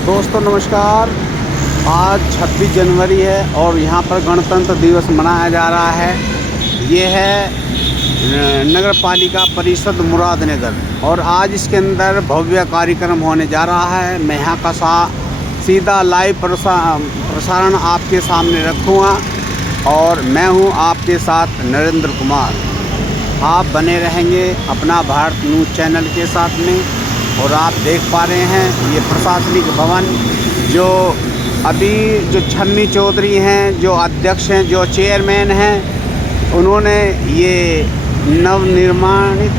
दोस्तों नमस्कार। आज 26 जनवरी है और यहाँ पर गणतंत्र दिवस मनाया जा रहा है। ये है नगर पालिका परिषद मुरादनगर और आज इसके अंदर भव्य कार्यक्रम होने जा रहा है। मैं यहाँ का सीधा लाइव प्रसारण आपके सामने रखूँगा और मैं हूँ आपके साथ नरेंद्र कुमार। आप बने रहेंगे अपना भारत न्यूज़ चैनल के साथ में। और आप देख पा रहे हैं ये प्रशासनिक भवन जो अभी जो छन्नी चौधरी हैं, जो अध्यक्ष हैं, जो चेयरमैन हैं, उन्होंने ये नवनिर्माणित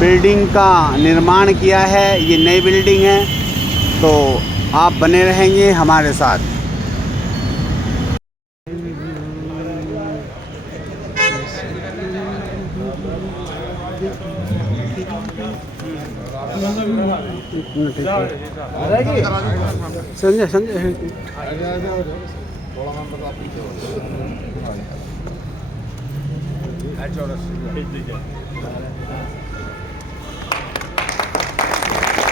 बिल्डिंग का निर्माण किया है। ये नई बिल्डिंग है, तो आप बने रहेंगे हमारे साथ। संजय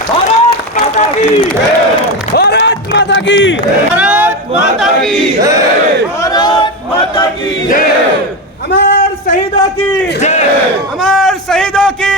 भारत माता की भारत माता की भारत माता की भारत माता की अमर शहीदों की अमर शहीदों की।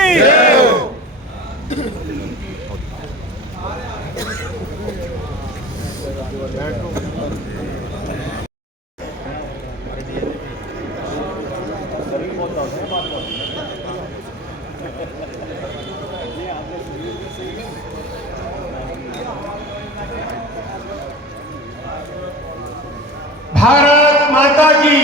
भारत माता की।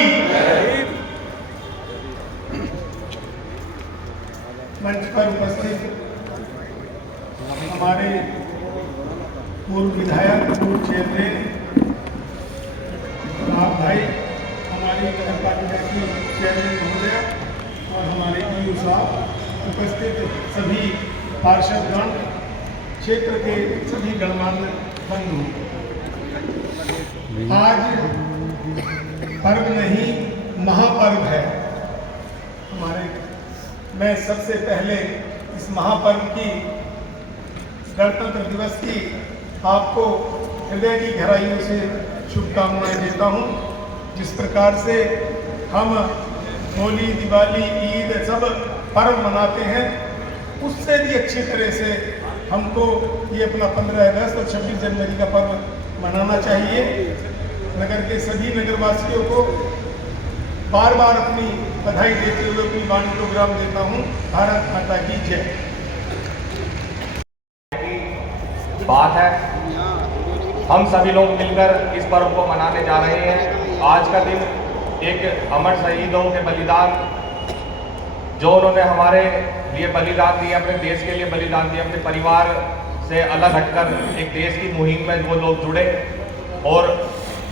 मंच पर उपस्थित हमारे पूर्व विधायक, पूर्व चेयरमैन राम भाई, हमारी नगर पालिका की चेयरमैन महोदय और हमारे ईओ साहब, उपस्थित सभी पार्षदगण, क्षेत्र के सभी गणमान्य बंधु, आज पर्व नहीं महापर्व है हमारे। मैं सबसे पहले इस महापर्व की, गणतंत्र दिवस की आपको हृदय की गहराइयों से शुभकामनाएं देता हूं। जिस प्रकार से हम होली, दिवाली, ईद सब पर्व मनाते हैं, उससे भी अच्छी तरह से हमको ये अपना 15 अगस्त और 26 जनवरी का पर्व मनाना चाहिए। नगर के सभी नगरवासियों को बार बार अपनी बधाई देते हुए अपनी वाणी प्रोग्राम देता हूं। भारत माता की जय। बात है, हम सभी लोग मिलकर इस पर्व को मनाने जा रहे हैं। आज का दिन एक अमर शहीदों के बलिदान, जो उन्होंने हमारे लिए बलिदान दिए, अपने देश के लिए बलिदान दिए, अपने परिवार से अलग हटकर एक देश की मुहिम में वो लोग जुड़े और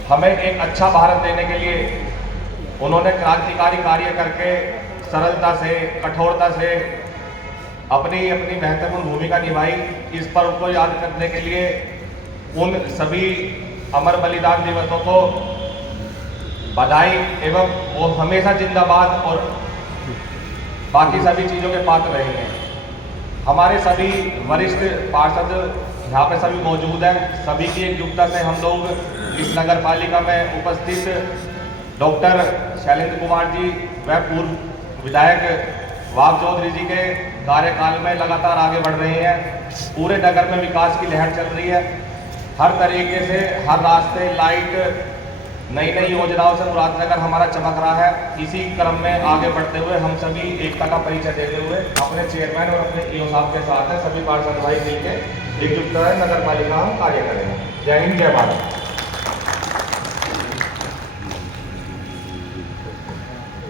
हमें एक अच्छा भारत देने के लिए उन्होंने क्रांतिकारी कार्य करके सरलता से, कठोरता से अपनी महत्वपूर्ण भूमिका निभाई। इस पर्व को याद करने के लिए उन सभी अमर बलिदान दिवसों को बधाई एवं वो हमेशा जिंदाबाद और बाकी सभी चीज़ों के पात्र रहेंगे। हमारे सभी वरिष्ठ पार्षद यहाँ पे सभी मौजूद हैं। सभी की एकजुटता से हम लोग इस नगर पालिका में उपस्थित डॉक्टर शैलेंद्र कुमार जी व पूर्व विधायक वाघ चौधरी जी के कार्यकाल में लगातार आगे बढ़ रहे हैं। पूरे नगर में विकास की लहर चल रही है। हर तरीके से, हर रास्ते, लाइट, नई नई योजनाओं से मुरादनगर हमारा चमक रहा है। इसी क्रम में आगे बढ़ते हुए हम सभी एकता का परिचय देते हुए अपने चेयरमैन और अपने ईओ साहब के साथ है सभी पार्षद भाई मिलकर एकजुटता है नगर पालिका हम कार्य करेंगे। जय हिंद, जय भारत।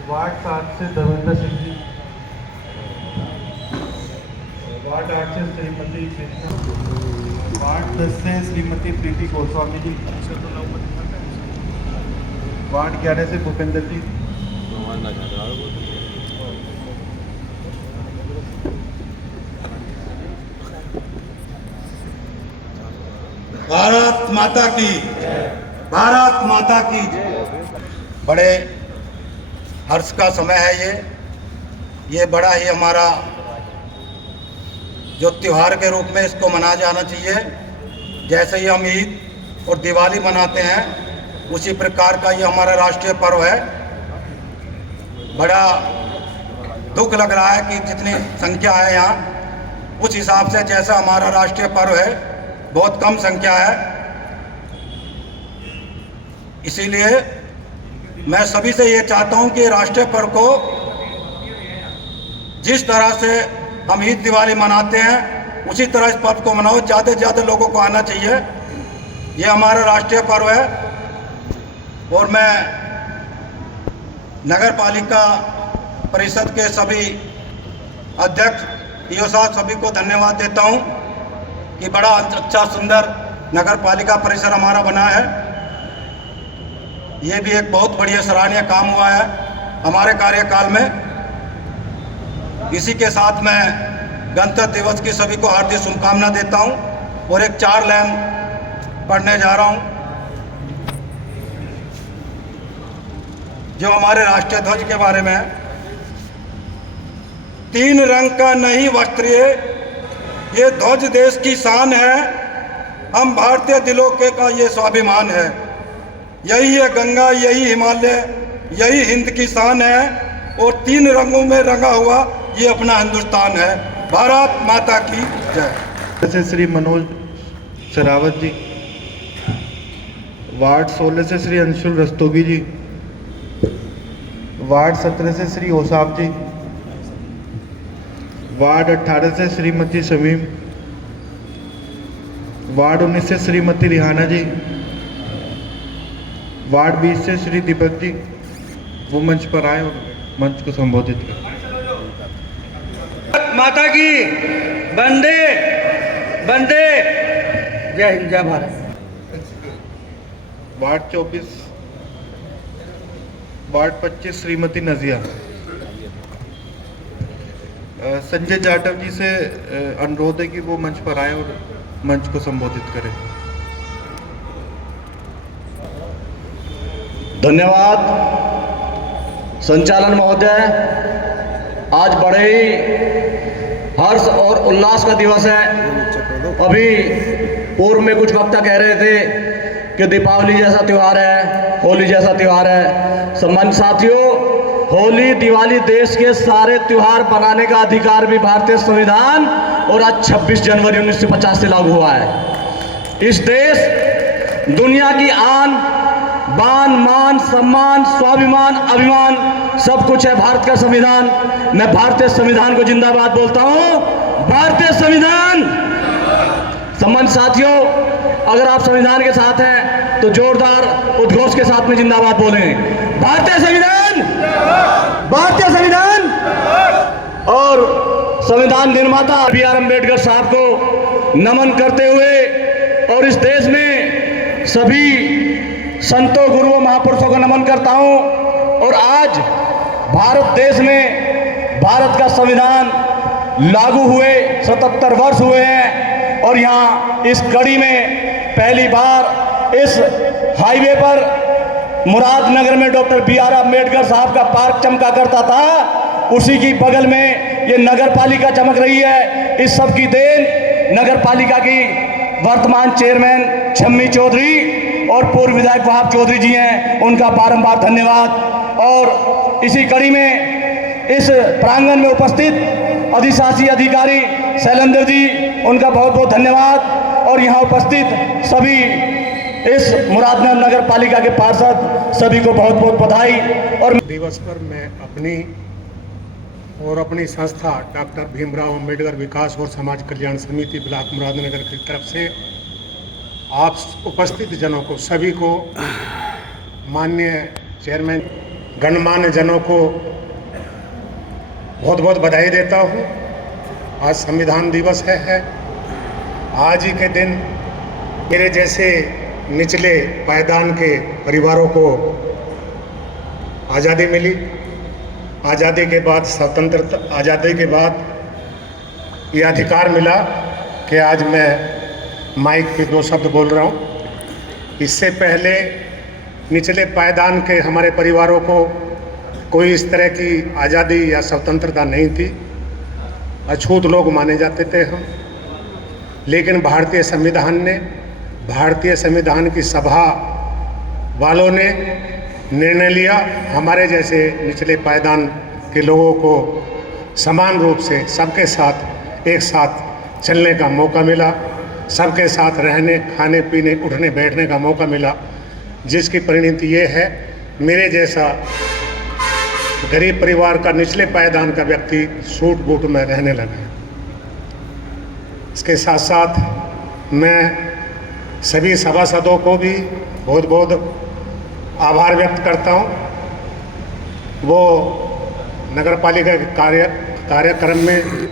वार्ड 7 से धर्मेंद्र सिंह जी, वार्ड 8 से श्रीमती कृष्णा, वार्ड 10 से श्रीमती प्रीति गोस्वामी जी, वार्ड 11 से भूपेंद्र जी, भारत माता की, भारत माता की। बड़े हर्ष का समय है ये बड़ा ही हमारा जो त्योहार के रूप में इसको मनाया जाना चाहिए। जैसे ही हम ईद और दिवाली मनाते हैं उसी प्रकार का ये हमारा राष्ट्रीय पर्व है। बड़ा दुख लग रहा है कि जितनी संख्या है यहाँ उस हिसाब से जैसा हमारा राष्ट्रीय पर्व है बहुत कम संख्या है। इसीलिए मैं सभी से ये चाहता हूँ कि राष्ट्रीय पर्व को जिस तरह से हम ईद दिवाली मनाते हैं उसी तरह इस पर्व को मनाओ। ज़्यादा से ज़्यादा लोगों को आना चाहिए। ये हमारा राष्ट्रीय पर्व है और मैं नगर पालिका परिषद के सभी अध्यक्ष ईओ साहब सभी को धन्यवाद देता हूँ कि बड़ा अच्छा सुंदर नगर पालिका परिसर हमारा बना है। ये भी एक बहुत बढ़िया सराहनीय काम हुआ है हमारे कार्यकाल में। इसी के साथ मैं गणतंत्र दिवस की सभी को हार्दिक शुभकामना देता हूँ और एक 4 लाइन पढ़ने जा रहा हूँ जो हमारे राष्ट्रीय ध्वज के बारे में है। 3 रंग का नहीं वस्त्र ये ध्वज देश की शान है। हम भारतीय दिलों के का ये स्वाभिमान है। यही है गंगा, यही हिमालय, यही हिंद की शान है और 3 रंगों में रंगा हुआ ये अपना हिंदुस्तान है। भारत माता की जय। से श्री मनोज सरावत जी, वार्ड 16 से श्री अंशुल रस्तोगी जी, वार्ड 17 से श्री ओसाब जी, वार्ड 18 से श्रीमती शमीम, वार्ड 19 से श्रीमती रिहाना जी, वार्ड 20 से श्री दीपक जी वो मंच पर आए और मंच को संबोधित करें। माता की वंदे वंदे, जय हिंद जय भारत। Ward 24, ward 25 Shrimati Nazia. संजय जाटव जी से अनुरोध है कि वो मंच पर आए और मंच को संबोधित करें। धन्यवाद संचालन महोदय। आज बड़े ही हर्ष और उल्लास का दिवस है। अभी पूर्व में कुछ वक्ता कह रहे थे कि दीपावली जैसा त्यौहार है, होली जैसा त्यौहार है। सम्मानित साथियों, होली दिवाली देश के सारे त्यौहार बनाने का अधिकार भी भारतीय संविधान और आज 26 जनवरी 1950 से लागू हुआ है। इस देश दुनिया की आन बान मान सम्मान स्वाभिमान अभिमान सब कुछ है भारत का संविधान। मैं भारतीय संविधान को जिंदाबाद बोलता हूं। भारतीय संविधान। सम्मानित साथियों, अगर आप संविधान के साथ हैं तो जोरदार उद्घोष के साथ में जिंदाबाद बोलें। भारतीय संविधान, भारतीय संविधान। और संविधान निर्माता बी.आर. अम्बेडकर साहब को नमन करते हुए और इस देश में सभी संतों गुरुओं महापुरुषों को नमन करता हूं। और आज भारत देश में भारत का संविधान लागू हुए 77 वर्ष हुए हैं और यहाँ इस कड़ी में पहली बार इस हाईवे पर मुरादनगर में डॉक्टर बी.आर. अम्बेडकर साहब का पार्क चमका करता था, उसी की बगल में ये नगर पालिका चमक रही है। इस सब की देन नगर पालिका की वर्तमान चेयरमैन छम्मी चौधरी और पूर्व विधायक वहाब चौधरी जी हैं, उनका बारंबार धन्यवाद। और इसी कड़ी में इस प्रांगण में उपस्थित अधिशासी अधिकारी शैलेंद्र जी, उनका बहुत बहुत धन्यवाद। और यहाँ उपस्थित सभी इस मुरादनगर नगर पालिका के पार्षद सभी को बहुत बहुत बधाई। और दिवस पर मैं अपनी और अपनी संस्था डॉक्टर भीमराव अंबेडकर विकास और समाज कल्याण समिति ब्लॉक मुरादनगर की तरफ से आप उपस्थित जनों को सभी को, माननीय चेयरमैन, गणमान्य जनों को बहुत बहुत बधाई देता हूँ। आज संविधान दिवस है। आज ही के दिन मेरे जैसे निचले पायदान के परिवारों को आज़ादी मिली। आज़ादी के बाद स्वतंत्रता, आज़ादी के बाद ये अधिकार मिला कि आज मैं माइक पे 2 शब्द बोल रहा हूँ। इससे पहले निचले पायदान के हमारे परिवारों को कोई इस तरह की आज़ादी या स्वतंत्रता नहीं थी, अछूत लोग माने जाते थे हम। लेकिन भारतीय संविधान ने भारतीय संविधान की सभा वालों ने निर्णय लिया, हमारे जैसे निचले पायदान के लोगों को समान रूप से सबके साथ एक साथ चलने का मौका मिला, सबके साथ रहने, खाने पीने, उठने बैठने का मौका मिला, जिसकी परिणति ये है मेरे जैसा गरीब परिवार का निचले पायदान का व्यक्ति सूट बूट में रहने लगा। इसके साथ साथ मैं सभी सभासदों को भी बहुत बहुत आभार व्यक्त करता हूँ। वो नगर पालिका के कार्यक्रम में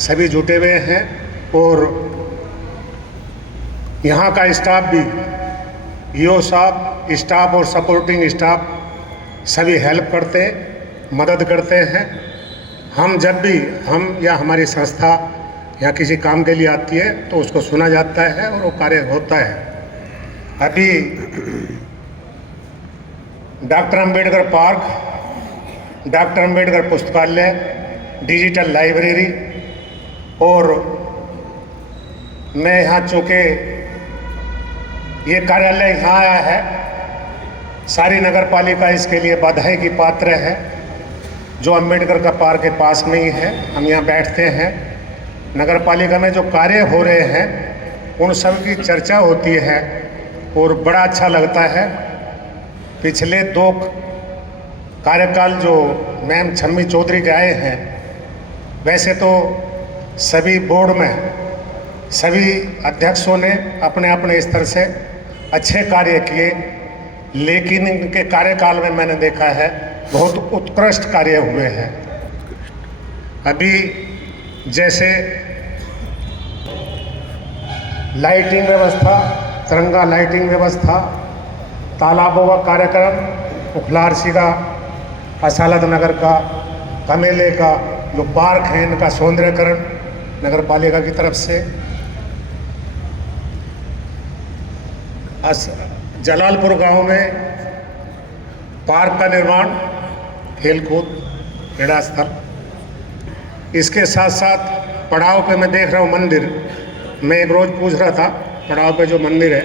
सभी जुटे हुए हैं और यहाँ का स्टाफ भी, ईओ साहब, स्टाफ और सपोर्टिंग स्टाफ सभी हेल्प करते हैं, मदद करते हैं। हम जब भी हम या हमारी संस्था या किसी काम के लिए आती है तो उसको सुना जाता है और वो कार्य होता है। अभी doctor Ambedkar park, doctor Ambedkar पुस्तकालय, डिजिटल लाइब्रेरी और मैं यहाँ चूँकि ये कार्यालय यहाँ आया है, सारी नगर पालिका इसके लिए बधाई की पात्र है। जो अंबेडकर का पार्क के पास में ही है, हम यहाँ बैठते हैं। नगर पालिका में जो कार्य हो रहे हैं उन सब की चर्चा होती है और बड़ा अच्छा लगता है। पिछले 2 कार्यकाल जो मैम छम्मी चौधरी के आए हैं, वैसे तो सभी बोर्ड में सभी अध्यक्षों ने अपने अपने स्तर से अच्छे कार्य किए, लेकिन इनके कार्यकाल में मैंने देखा है बहुत उत्कृष्ट कार्य हुए हैं। अभी जैसे लाइटिंग व्यवस्था, तिरंगा लाइटिंग व्यवस्था, तालाबों का कार्यक्रम, उखलारसी का, असालत नगर का, कमेले का जो पार्क है इनका सौंदर्यकरण नगर पालिका की तरफ से, जलालपुर गांव में पार्क का निर्माण, खेलकूद, क्रीड़ा स्थल, इसके साथ साथ पड़ाव पे मैं देख रहा हूँ मंदिर, मैं एक रोज़ पूछ रहा था पड़ाव पे जो मंदिर है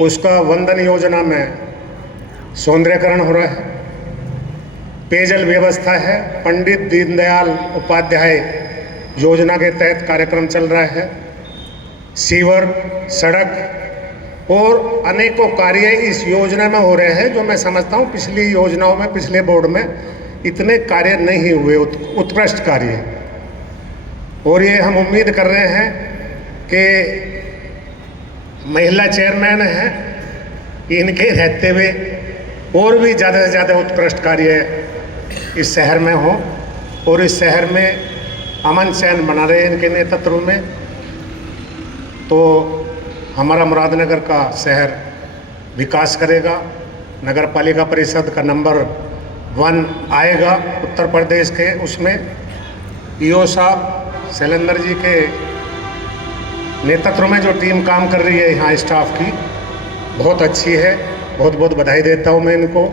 उसका वंदन योजना में सौंदर्यकरण हो रहा है, पेयजल व्यवस्था है, पंडित दीनदयाल उपाध्याय योजना के तहत कार्यक्रम चल रहा है, सीवर, सड़क और अनेकों कार्य इस योजना में हो रहे हैं जो मैं समझता हूँ पिछली योजनाओं में, पिछले बोर्ड में इतने कार्य नहीं हुए, उत्कृष्ट कार्य। और ये हम उम्मीद कर रहे हैं कि महिला चेयरमैन हैं, इनके रहते हुए और भी ज़्यादा से ज़्यादा उत्कृष्ट कार्य इस शहर में हो और इस शहर में अमन चैन बना रहे इनके नेतृत्व में, तो हमारा मुरादनगर का शहर विकास करेगा। नगर पालिका परिषद का नंबर 1 आएगा उत्तर प्रदेश के, उसमें ईओ साहब शैलेंद्र जी के नेतृत्व में जो टीम काम कर रही है यहाँ स्टाफ की बहुत अच्छी है, बहुत बहुत बधाई देता हूँ मैं इनको।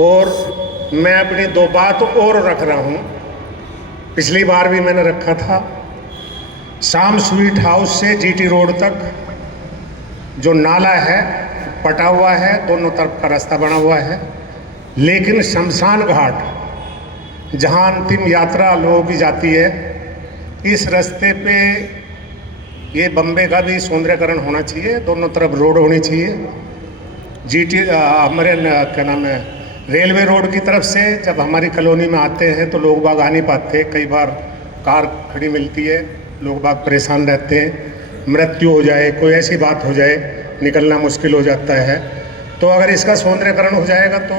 और मैं अपनी 2 बात और रख रहा हूँ, पिछली बार भी मैंने रखा था, शाम स्वीट हाउस से जीटी रोड तक जो नाला है पटा हुआ है, दोनों तरफ का रास्ता बना हुआ है, लेकिन शमशान घाट जहाँ अंतिम यात्रा लोगों की जाती है, इस रास्ते पे ये बम्बे का भी सौंदर्यकरण होना चाहिए, दोनों तरफ रोड होनी चाहिए। जीटी हमारे क्या नाम है, रेलवे रोड की तरफ से जब हमारी कॉलोनी में आते हैं तो लोग बाग आ नहीं पाते, कई बार कार खड़ी मिलती है, लोग बाग परेशान रहते हैं, मृत्यु हो जाए, कोई ऐसी बात हो जाए, निकलना मुश्किल हो जाता है। तो अगर इसका सौंदर्यकरण हो जाएगा तो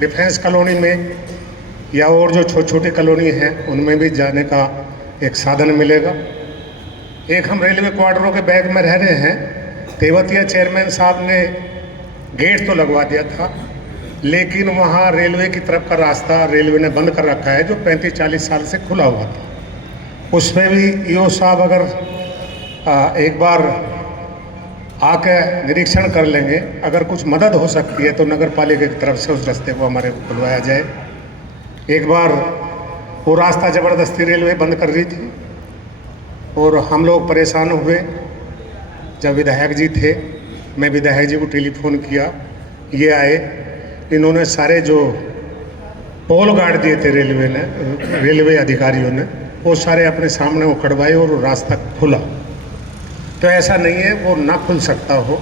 डिफेंस कॉलोनी में या और जो छोटी छोटी कॉलोनी हैं उनमें भी जाने का एक साधन मिलेगा। एक हम रेलवे क्वार्टरों के बैग में रह रहे हैं, तेवतिया चेयरमैन साहब ने गेट तो लगवा दिया था, लेकिन वहाँ रेलवे की तरफ का रास्ता रेलवे ने बंद कर रखा है जो 35-40 साल से खुला हुआ था। उसमें भी ईओ साहब अगर एक बार आके निरीक्षण कर लेंगे, अगर कुछ मदद हो सकती है तो नगर पालिका की तरफ से उस रास्ते को हमारे को खुलवाया जाए। एक बार वो रास्ता ज़बरदस्ती रेलवे बंद कर रही थी और हम लोग परेशान हुए, जब विधायक जी थे, मैं विधायक जी को टेलीफोन किया, ये आए, इन्होंने सारे जो पोल गाड़ दिए थे रेलवे अधिकारियों ने, वो सारे अपने सामने उखड़वाए और वो रास्ता खुला। तो ऐसा नहीं है वो ना खुल सकता हो।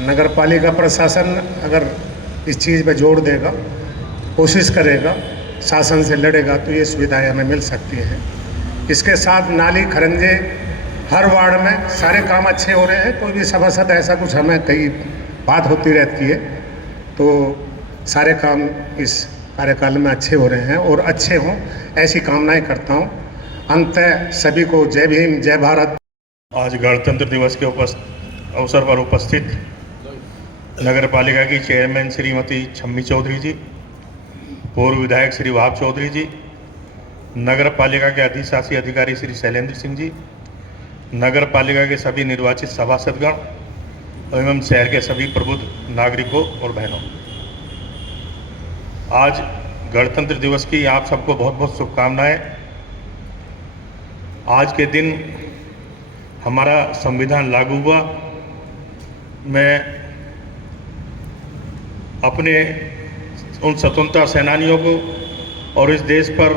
नगर पालिका प्रशासन अगर इस चीज़ पे जोर देगा, कोशिश करेगा, शासन से लड़ेगा, तो ये सुविधाएं हमें मिल सकती हैं। इसके साथ नाली खरंजे हर वार्ड में सारे काम अच्छे हो रहे हैं। कोई भी सभासद ऐसा कुछ हमें कई बात होती रहती है, तो सारे काम इस कार्यकाल में अच्छे हो रहे हैं और अच्छे हों ऐसी कामनाएं करता हूं। अंततः सभी को जय भीम, जय भारत। आज गणतंत्र दिवस के अवसर पर उपस्थित नगर पालिका की चेयरमैन श्रीमती छम्मी चौधरी जी, पूर्व विधायक श्री वहाब चौधरी जी, नगर पालिका के अधिशासी अधिकारी श्री शैलेंद्र सिंह जी, नगर पालिका के सभी निर्वाचित सभासदगण एवं शहर के सभी प्रबुद्ध नागरिकों और बहनों, आज गणतंत्र दिवस की आप सबको बहुत बहुत शुभकामनाएं। आज के दिन हमारा संविधान लागू हुआ। मैं अपने उन स्वतंत्रता सेनानियों को और इस देश पर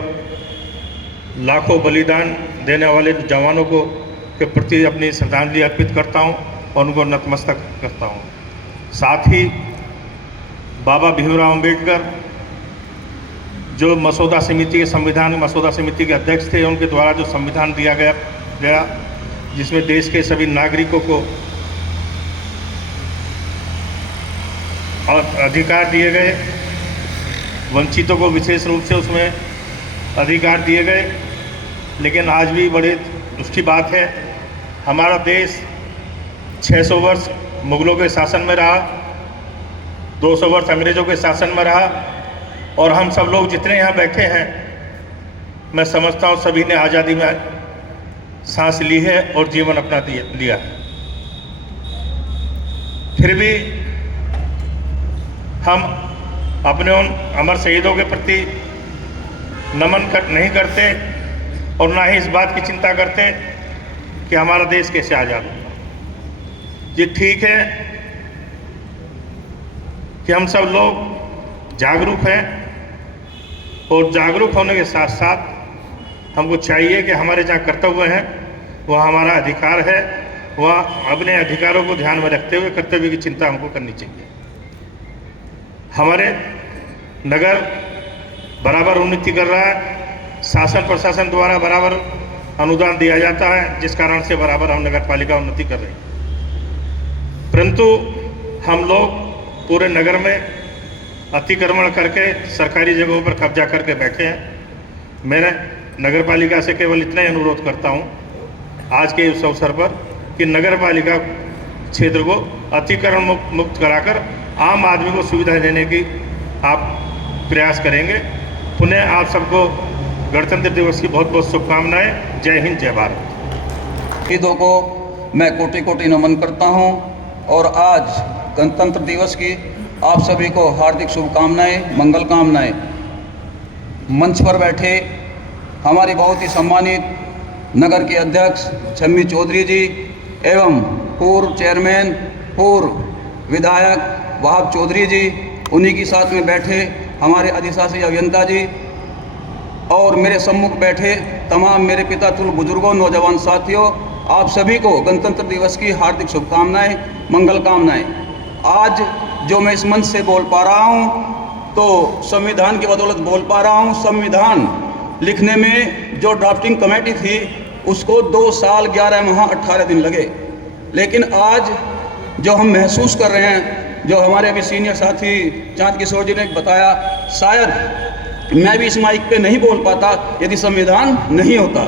लाखों बलिदान देने वाले जवानों को के प्रति अपनी श्रद्धांजलि अर्पित करता हूं और उनको नतमस्तक करता हूं। साथ ही बाबा भीमराव अंबेडकर जो मसौदा समिति के संविधान मसौदा समिति के अध्यक्ष थे, उनके द्वारा जो संविधान दिया गया जिसमें देश के सभी नागरिकों को अधिकार दिए गए, वंचितों को विशेष रूप से उसमें अधिकार दिए गए। लेकिन आज भी बड़े उसकी बात है, हमारा देश 600 वर्ष मुगलों के शासन में रहा, 200 वर्ष अंग्रेज़ों के शासन में रहा, और हम सब लोग जितने यहाँ बैठे हैं, मैं समझता हूँ सभी ने आज़ादी में सांस ली है और जीवन अपना लिया है। फिर भी हम अपने उन अमर शहीदों के प्रति नमन नहीं करते और ना ही इस बात की चिंता करते कि हमारा देश कैसे आज़ाद होगा। ये ठीक है कि हम सब लोग जागरूक हैं, और जागरूक होने के साथ साथ हमको चाहिए कि हमारे जहाँ कर्तव्य हैं वहाँ हमारा अधिकार है, वहाँ अपने अधिकारों को ध्यान में रखते हुए कर्तव्य की चिंता हमको करनी चाहिए। हमारे नगर बराबर उन्नति कर रहा है, शासन प्रशासन द्वारा बराबर अनुदान दिया जाता है, जिस कारण से बराबर हम नगर पालिका उन्नति कर रहे हैं। परंतु हम लोग पूरे नगर में अतिक्रमण करके सरकारी जगहों पर कब्जा करके बैठे हैं। मैं नगर पालिका से केवल इतना ही अनुरोध करता हूं आज के इस अवसर पर कि नगर पालिका क्षेत्र को अतिक्रमण मुक्त कराकर आम आदमी को सुविधा देने की आप प्रयास करेंगे। पुनः आप सबको गणतंत्र दिवस की बहुत बहुत शुभकामनाएं। जय हिंद, जय भारत। शहीदों को मैं कोटि कोटि नमन करता हूं और आज गणतंत्र दिवस की आप सभी को हार्दिक शुभकामनाएं, मंगल कामनाएं। मंच पर बैठे हमारी बहुत ही सम्मानित नगर के अध्यक्ष छम्मी चौधरी जी एवं पूर्व चेयरमैन, पूर्व विधायक वहाब चौधरी जी, उन्हीं के साथ में बैठे हमारे अधिशासी अभियंता जी और मेरे सम्मुख बैठे तमाम मेरे पिता तुल्य बुजुर्गों, नौजवान साथियों, आप सभी को गणतंत्र दिवस की हार्दिक शुभकामनाएं, मंगल कामनाएं। आज जो मैं इस मंच से बोल पा रहा हूं तो संविधान की बदौलत बोल पा रहा हूं। संविधान लिखने में जो ड्राफ्टिंग कमेटी थी उसको 2 साल 11 माह 18 दिन लगे, लेकिन आज जो हम महसूस कर रहे हैं, जो हमारे अभी सीनियर साथी चांद किशोर जी ने बताया, शायद मैं भी इस माइक पे नहीं बोल पाता यदि संविधान नहीं होता।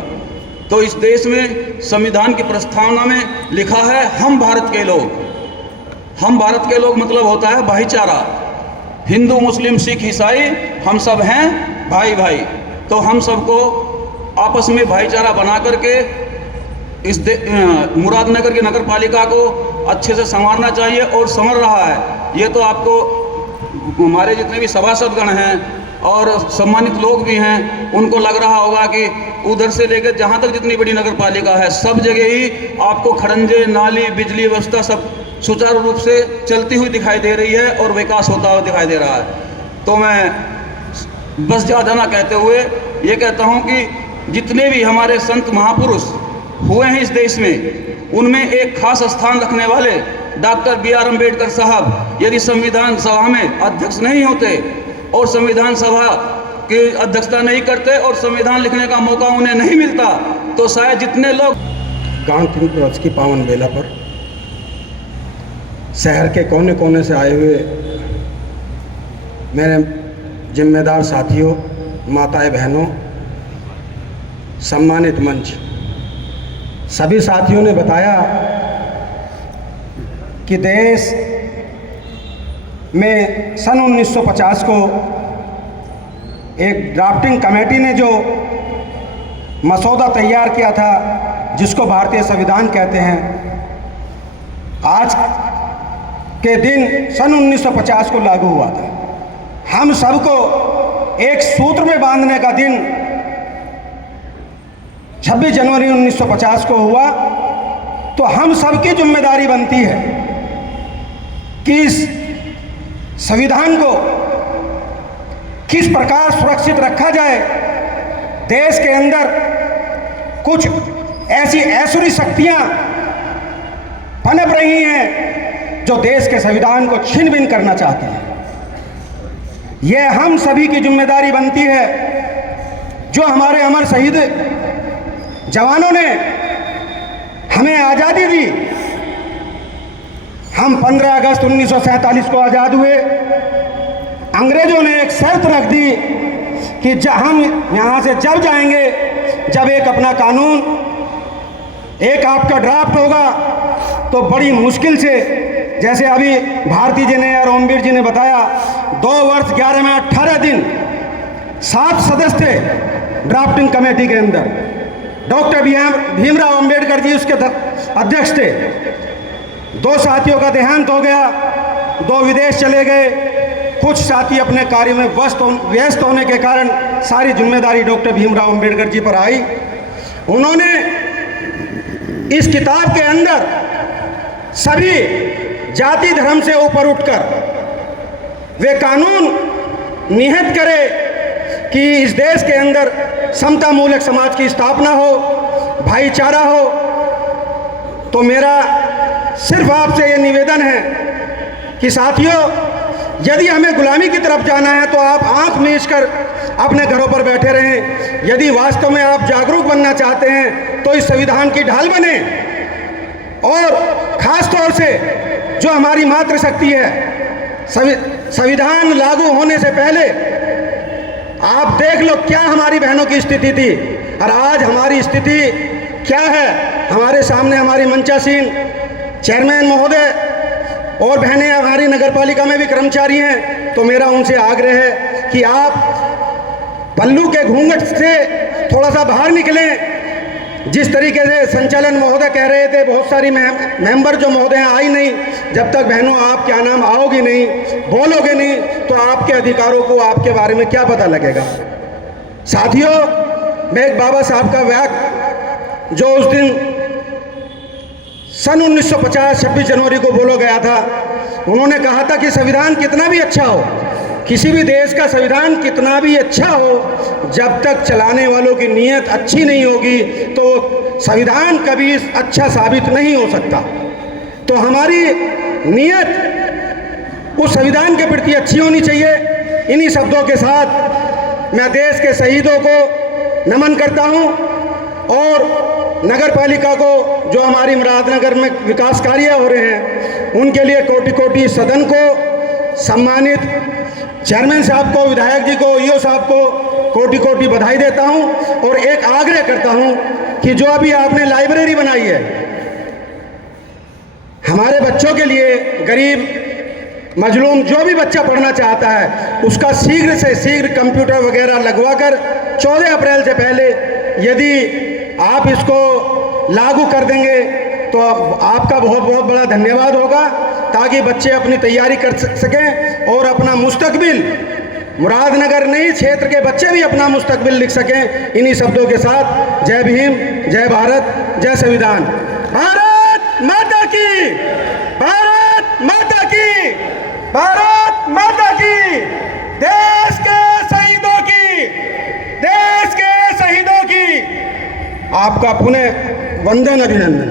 तो इस देश में संविधान की प्रस्तावना में लिखा है हम भारत के लोग। हम भारत के लोग मतलब होता है भाईचारा। हिंदू, मुस्लिम, सिख, ईसाई हम सब हैं भाई भाई। तो हम सबको आपस में भाईचारा बना करके इस मुरादनगर की नगर पालिका को अच्छे से संवारना चाहिए और संवर रहा है। ये तो आपको हमारे जितने भी सभासदगण हैं और सम्मानित लोग भी हैं, उनको लग रहा होगा कि उधर से लेकर जहाँ तक जितनी बड़ी नगर पालिका है सब जगह ही आपको खड़ंजे, नाली, बिजली व्यवस्था सब सुचारू रूप से चलती हुई दिखाई दे रही है और विकास होता हुआ दिखाई दे रहा है। तो मैं बस ज़्यादा ना कहते हुए ये कहता हूँ कि जितने भी हमारे संत महापुरुष हुए हैं इस देश में, उनमें एक खास स्थान रखने वाले डॉक्टर B.R. अम्बेडकर साहब यदि संविधान सभा में अध्यक्ष नहीं होते और संविधान सभा की अध्यक्षता नहीं करते और संविधान लिखने का मौका उन्हें नहीं मिलता, तो शायद जितने लोग गणतंत्र दिवस की पावन बेला पर शहर के कोने कोने से आए हुए मेरे जिम्मेदार साथियों, माताएं, बहनों, सम्मानित मंच, सभी साथियों ने बताया कि देश में सन 1950 को एक ड्राफ्टिंग कमेटी ने जो मसौदा तैयार किया था, जिसको भारतीय संविधान कहते हैं, आज के दिन सन 1950 को लागू हुआ था। हम सबको एक सूत्र में बांधने का दिन 26 जनवरी 1950 को हुआ। तो हम सबकी जिम्मेदारी बनती है कि इस संविधान को किस प्रकार सुरक्षित रखा जाए। देश के अंदर कुछ ऐसी ऐसुरी शक्तियां पनप रही हैं जो देश के संविधान को छिन भिन करना चाहती हैं। यह हम सभी की जिम्मेदारी बनती है। जो हमारे अमर शहीद जवानों ने हमें आज़ादी दी, हम 15 अगस्त 1947 को आज़ाद हुए। अंग्रेजों ने एक शर्त रख दी कि हम यहाँ से जब जाएंगे जब एक अपना कानून, एक आपका ड्राफ्ट होगा, तो बड़ी मुश्किल से, जैसे अभी भारती जी ने और ओमवीर जी ने बताया, 2 वर्ष 11 में 18 दिन 7 सदस्य थे ड्राफ्टिंग कमेटी के अंदर। डॉक्टर भीमराव अंबेडकर जी उसके अध्यक्ष थे। 2 साथियों का देहांत हो गया, 2 विदेश चले गए। कुछ साथी अपने कार्य में व्यस्त होने के कारण सारी जिम्मेदारी डॉक्टर भीमराव अंबेडकर जी पर आई। उन्होंने इस किताब के अंदर सभी जाति धर्म से ऊपर उठकर वे कानून निहित करे कि इस देश के अंदर समता मूलक समाज की स्थापना हो, भाईचारा हो। तो मेरा सिर्फ आपसे ये निवेदन है कि साथियों, यदि हमें गुलामी की तरफ जाना है तो आप आंख मीच कर अपने घरों पर बैठे रहें। यदि वास्तव में आप जागरूक बनना चाहते हैं तो इस संविधान की ढाल बने। और खास तौर से जो हमारी मातृशक्ति है, संविधान लागू होने से पहले आप देख लो क्या हमारी बहनों की स्थिति थी और आज हमारी स्थिति क्या है। हमारे सामने हमारी मंचासीन चेयरमैन महोदय और बहनें हमारी नगर पालिका में भी कर्मचारी हैं। तो मेरा उनसे आग्रह है कि आप पल्लू के घूंघट से थोड़ा सा बाहर निकलें। जिस तरीके से संचालन महोदय कह रहे थे, बहुत सारी मेंबर जो महोदय आई नहीं, जब तक बहनों आप क्या नाम आओगी नहीं, बोलोगे नहीं, तो आपके अधिकारों को, आपके बारे में क्या पता लगेगा। साथियों, मैं एक बाबा साहब का वाक्य जो उस दिन सन 1950 26 जनवरी को बोला गया था, उन्होंने कहा था कि संविधान कितना भी अच्छा हो, किसी भी देश का संविधान कितना भी अच्छा हो, जब तक चलाने वालों की नीयत अच्छी नहीं होगी तो संविधान कभी अच्छा साबित नहीं हो सकता। तो हमारी नीयत उस संविधान के प्रति अच्छी होनी चाहिए। इन्हीं शब्दों के साथ मैं देश के शहीदों को नमन करता हूं और नगर पालिका को, जो हमारी मुरादनगर में विकास कार्य हो रहे हैं, उनके लिए कोटि कोटि, सदन को, सम्मानित चेयरमैन साहब को, विधायक जी को, ईओ साहब को कोटि कोटि बधाई देता हूं। और एक आग्रह करता हूं कि जो अभी आपने लाइब्रेरी बनाई है, हमारे बच्चों के लिए, गरीब मजलूम जो भी बच्चा पढ़ना चाहता है, उसका शीघ्र से शीघ्र कंप्यूटर वगैरह लगवाकर 14 अप्रैल से पहले यदि आप इसको लागू कर देंगे तो आपका बहुत बहुत बड़ा धन्यवाद होगा, ताकि बच्चे अपनी तैयारी कर सकें और अपना मुस्तकबिल मुरादनगर नहीं, क्षेत्र के बच्चे भी अपना मुस्तकबिल लिख सकें। इन्हीं शब्दों के साथ जय भीम, जय भारत, जय संविधान। भारत माता की, भारत माता की, भारत माता की, देश के शहीदों की, देश के शहीदों की आपका पुनः वंदन, अभिनंदन।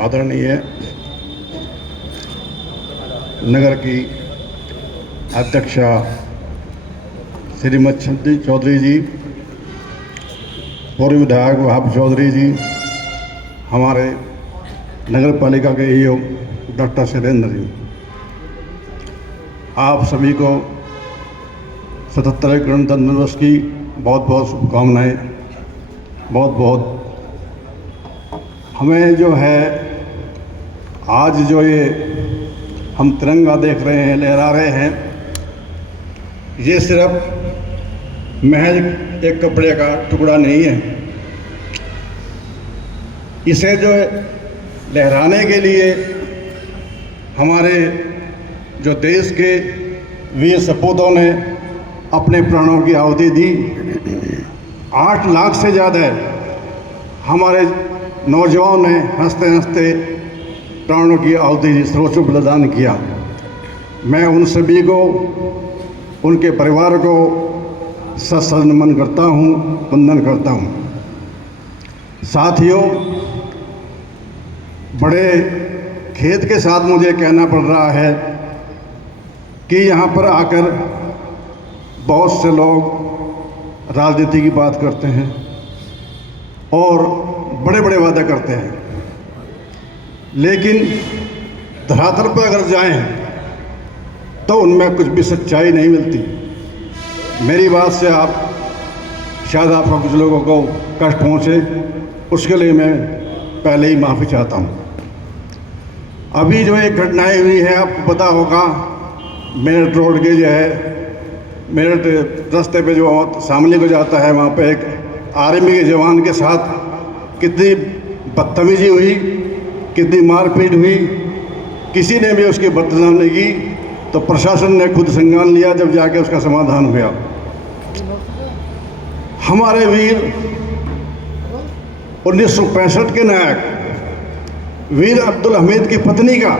आदरणीय नगर की अध्यक्षा श्रीमती छंदी चौधरी जी, पूर्व विधायक वहाब चौधरी जी, हमारे नगर पालिका के ईओ डॉक्टर शैलेंद्र जी, आप सभी को 77वें गणतंत्र दिवस की बहुत बहुत शुभकामनाएं। बहुत बहुत हमें जो है आज जो ये हम तिरंगा देख रहे हैं, लहरा रहे हैं, ये सिर्फ महज एक कपड़े का टुकड़ा नहीं है। इसे जो लहराने के लिए हमारे जो देश के वीर सपूतों ने अपने प्राणों की आहुति दी। 8 लाख से ज़्यादा हमारे नौजवान ने हंसते हंसते प्राणों की आहुति दी, सर्वोच्च बलिदान किया। मैं उन सभी को, उनके परिवार को सत नमन करता हूँ, वंदन करता हूँ। साथियों, बड़े खेद के साथ मुझे कहना पड़ रहा है कि यहाँ पर आकर बहुत से लोग राजनीति की बात करते हैं और बड़े बड़े वादे करते हैं, लेकिन धरातल पर अगर जाएं तो उनमें कुछ भी सच्चाई नहीं मिलती। मेरी बात से शायद आपको कुछ लोगों को कष्ट पहुंचे, उसके लिए मैं पहले ही माफ़ी चाहता हूं। अभी जो एक घटनाएं हुई है, आपको पता होगा, मेरठ रोड के जो है, मेरठ रास्ते पे जो शामली को जाता है, वहाँ पे एक आर्मी के जवान के साथ कितनी बदतमीजी हुई, कितनी मारपीट हुई। किसी ने भी उसकी बदतमीजी नहीं की, तो प्रशासन ने खुद संज्ञान लिया, जब जाके उसका समाधान हुआ। हमारे वीर 1965 के नायक वीर अब्दुल हमीद की पत्नी का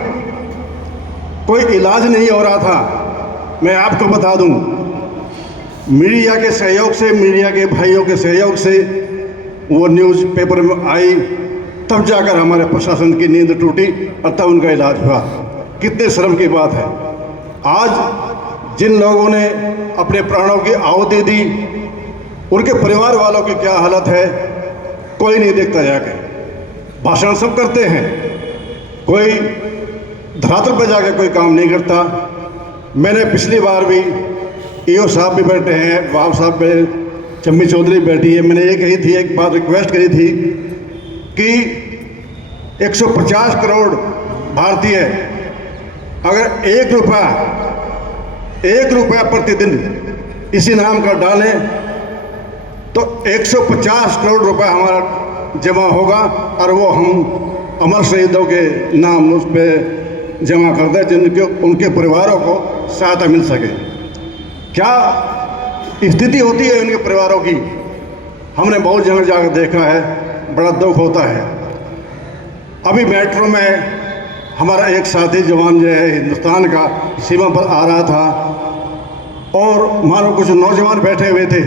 कोई इलाज नहीं हो रहा था। मैं आपको बता दूं, मीडिया के सहयोग से, मीडिया के भाइयों के सहयोग से वो न्यूज़ पेपर में आई, तब जाकर हमारे प्रशासन की नींद टूटी और तब उनका इलाज हुआ। कितने शर्म की बात है। आज जिन लोगों ने अपने प्राणों की आहुति दी, उनके परिवार वालों की क्या हालत है, कोई नहीं देखता जाके। भाषण सब करते हैं, कोई धरातल पर जाके कोई काम नहीं करता। मैंने पिछली बार भी, ईओ साहब भी बैठे हैं, वहाब साहब भी, चम्मी चौधरी बैठी है, मैंने ये कही थी, एक बात रिक्वेस्ट करी थी कि 150 करोड़ भारतीय अगर 1 रुपया प्रतिदिन इसी नाम का डालें तो 150 करोड़ रुपया हमारा जमा होगा, और वो हम अमर शहीदों के नाम उस पर जमा कर दें, जिनके उनके परिवारों को सहायता मिल सके। क्या स्थिति होती है उनके परिवारों की, हमने बहुत जगह जाकर देखा है, बड़ा दुख होता है। अभी मेट्रो में हमारा एक साथी जवान जो है हिंदुस्तान का, सीमा पर आ रहा था और मानो कुछ नौजवान बैठे हुए थे।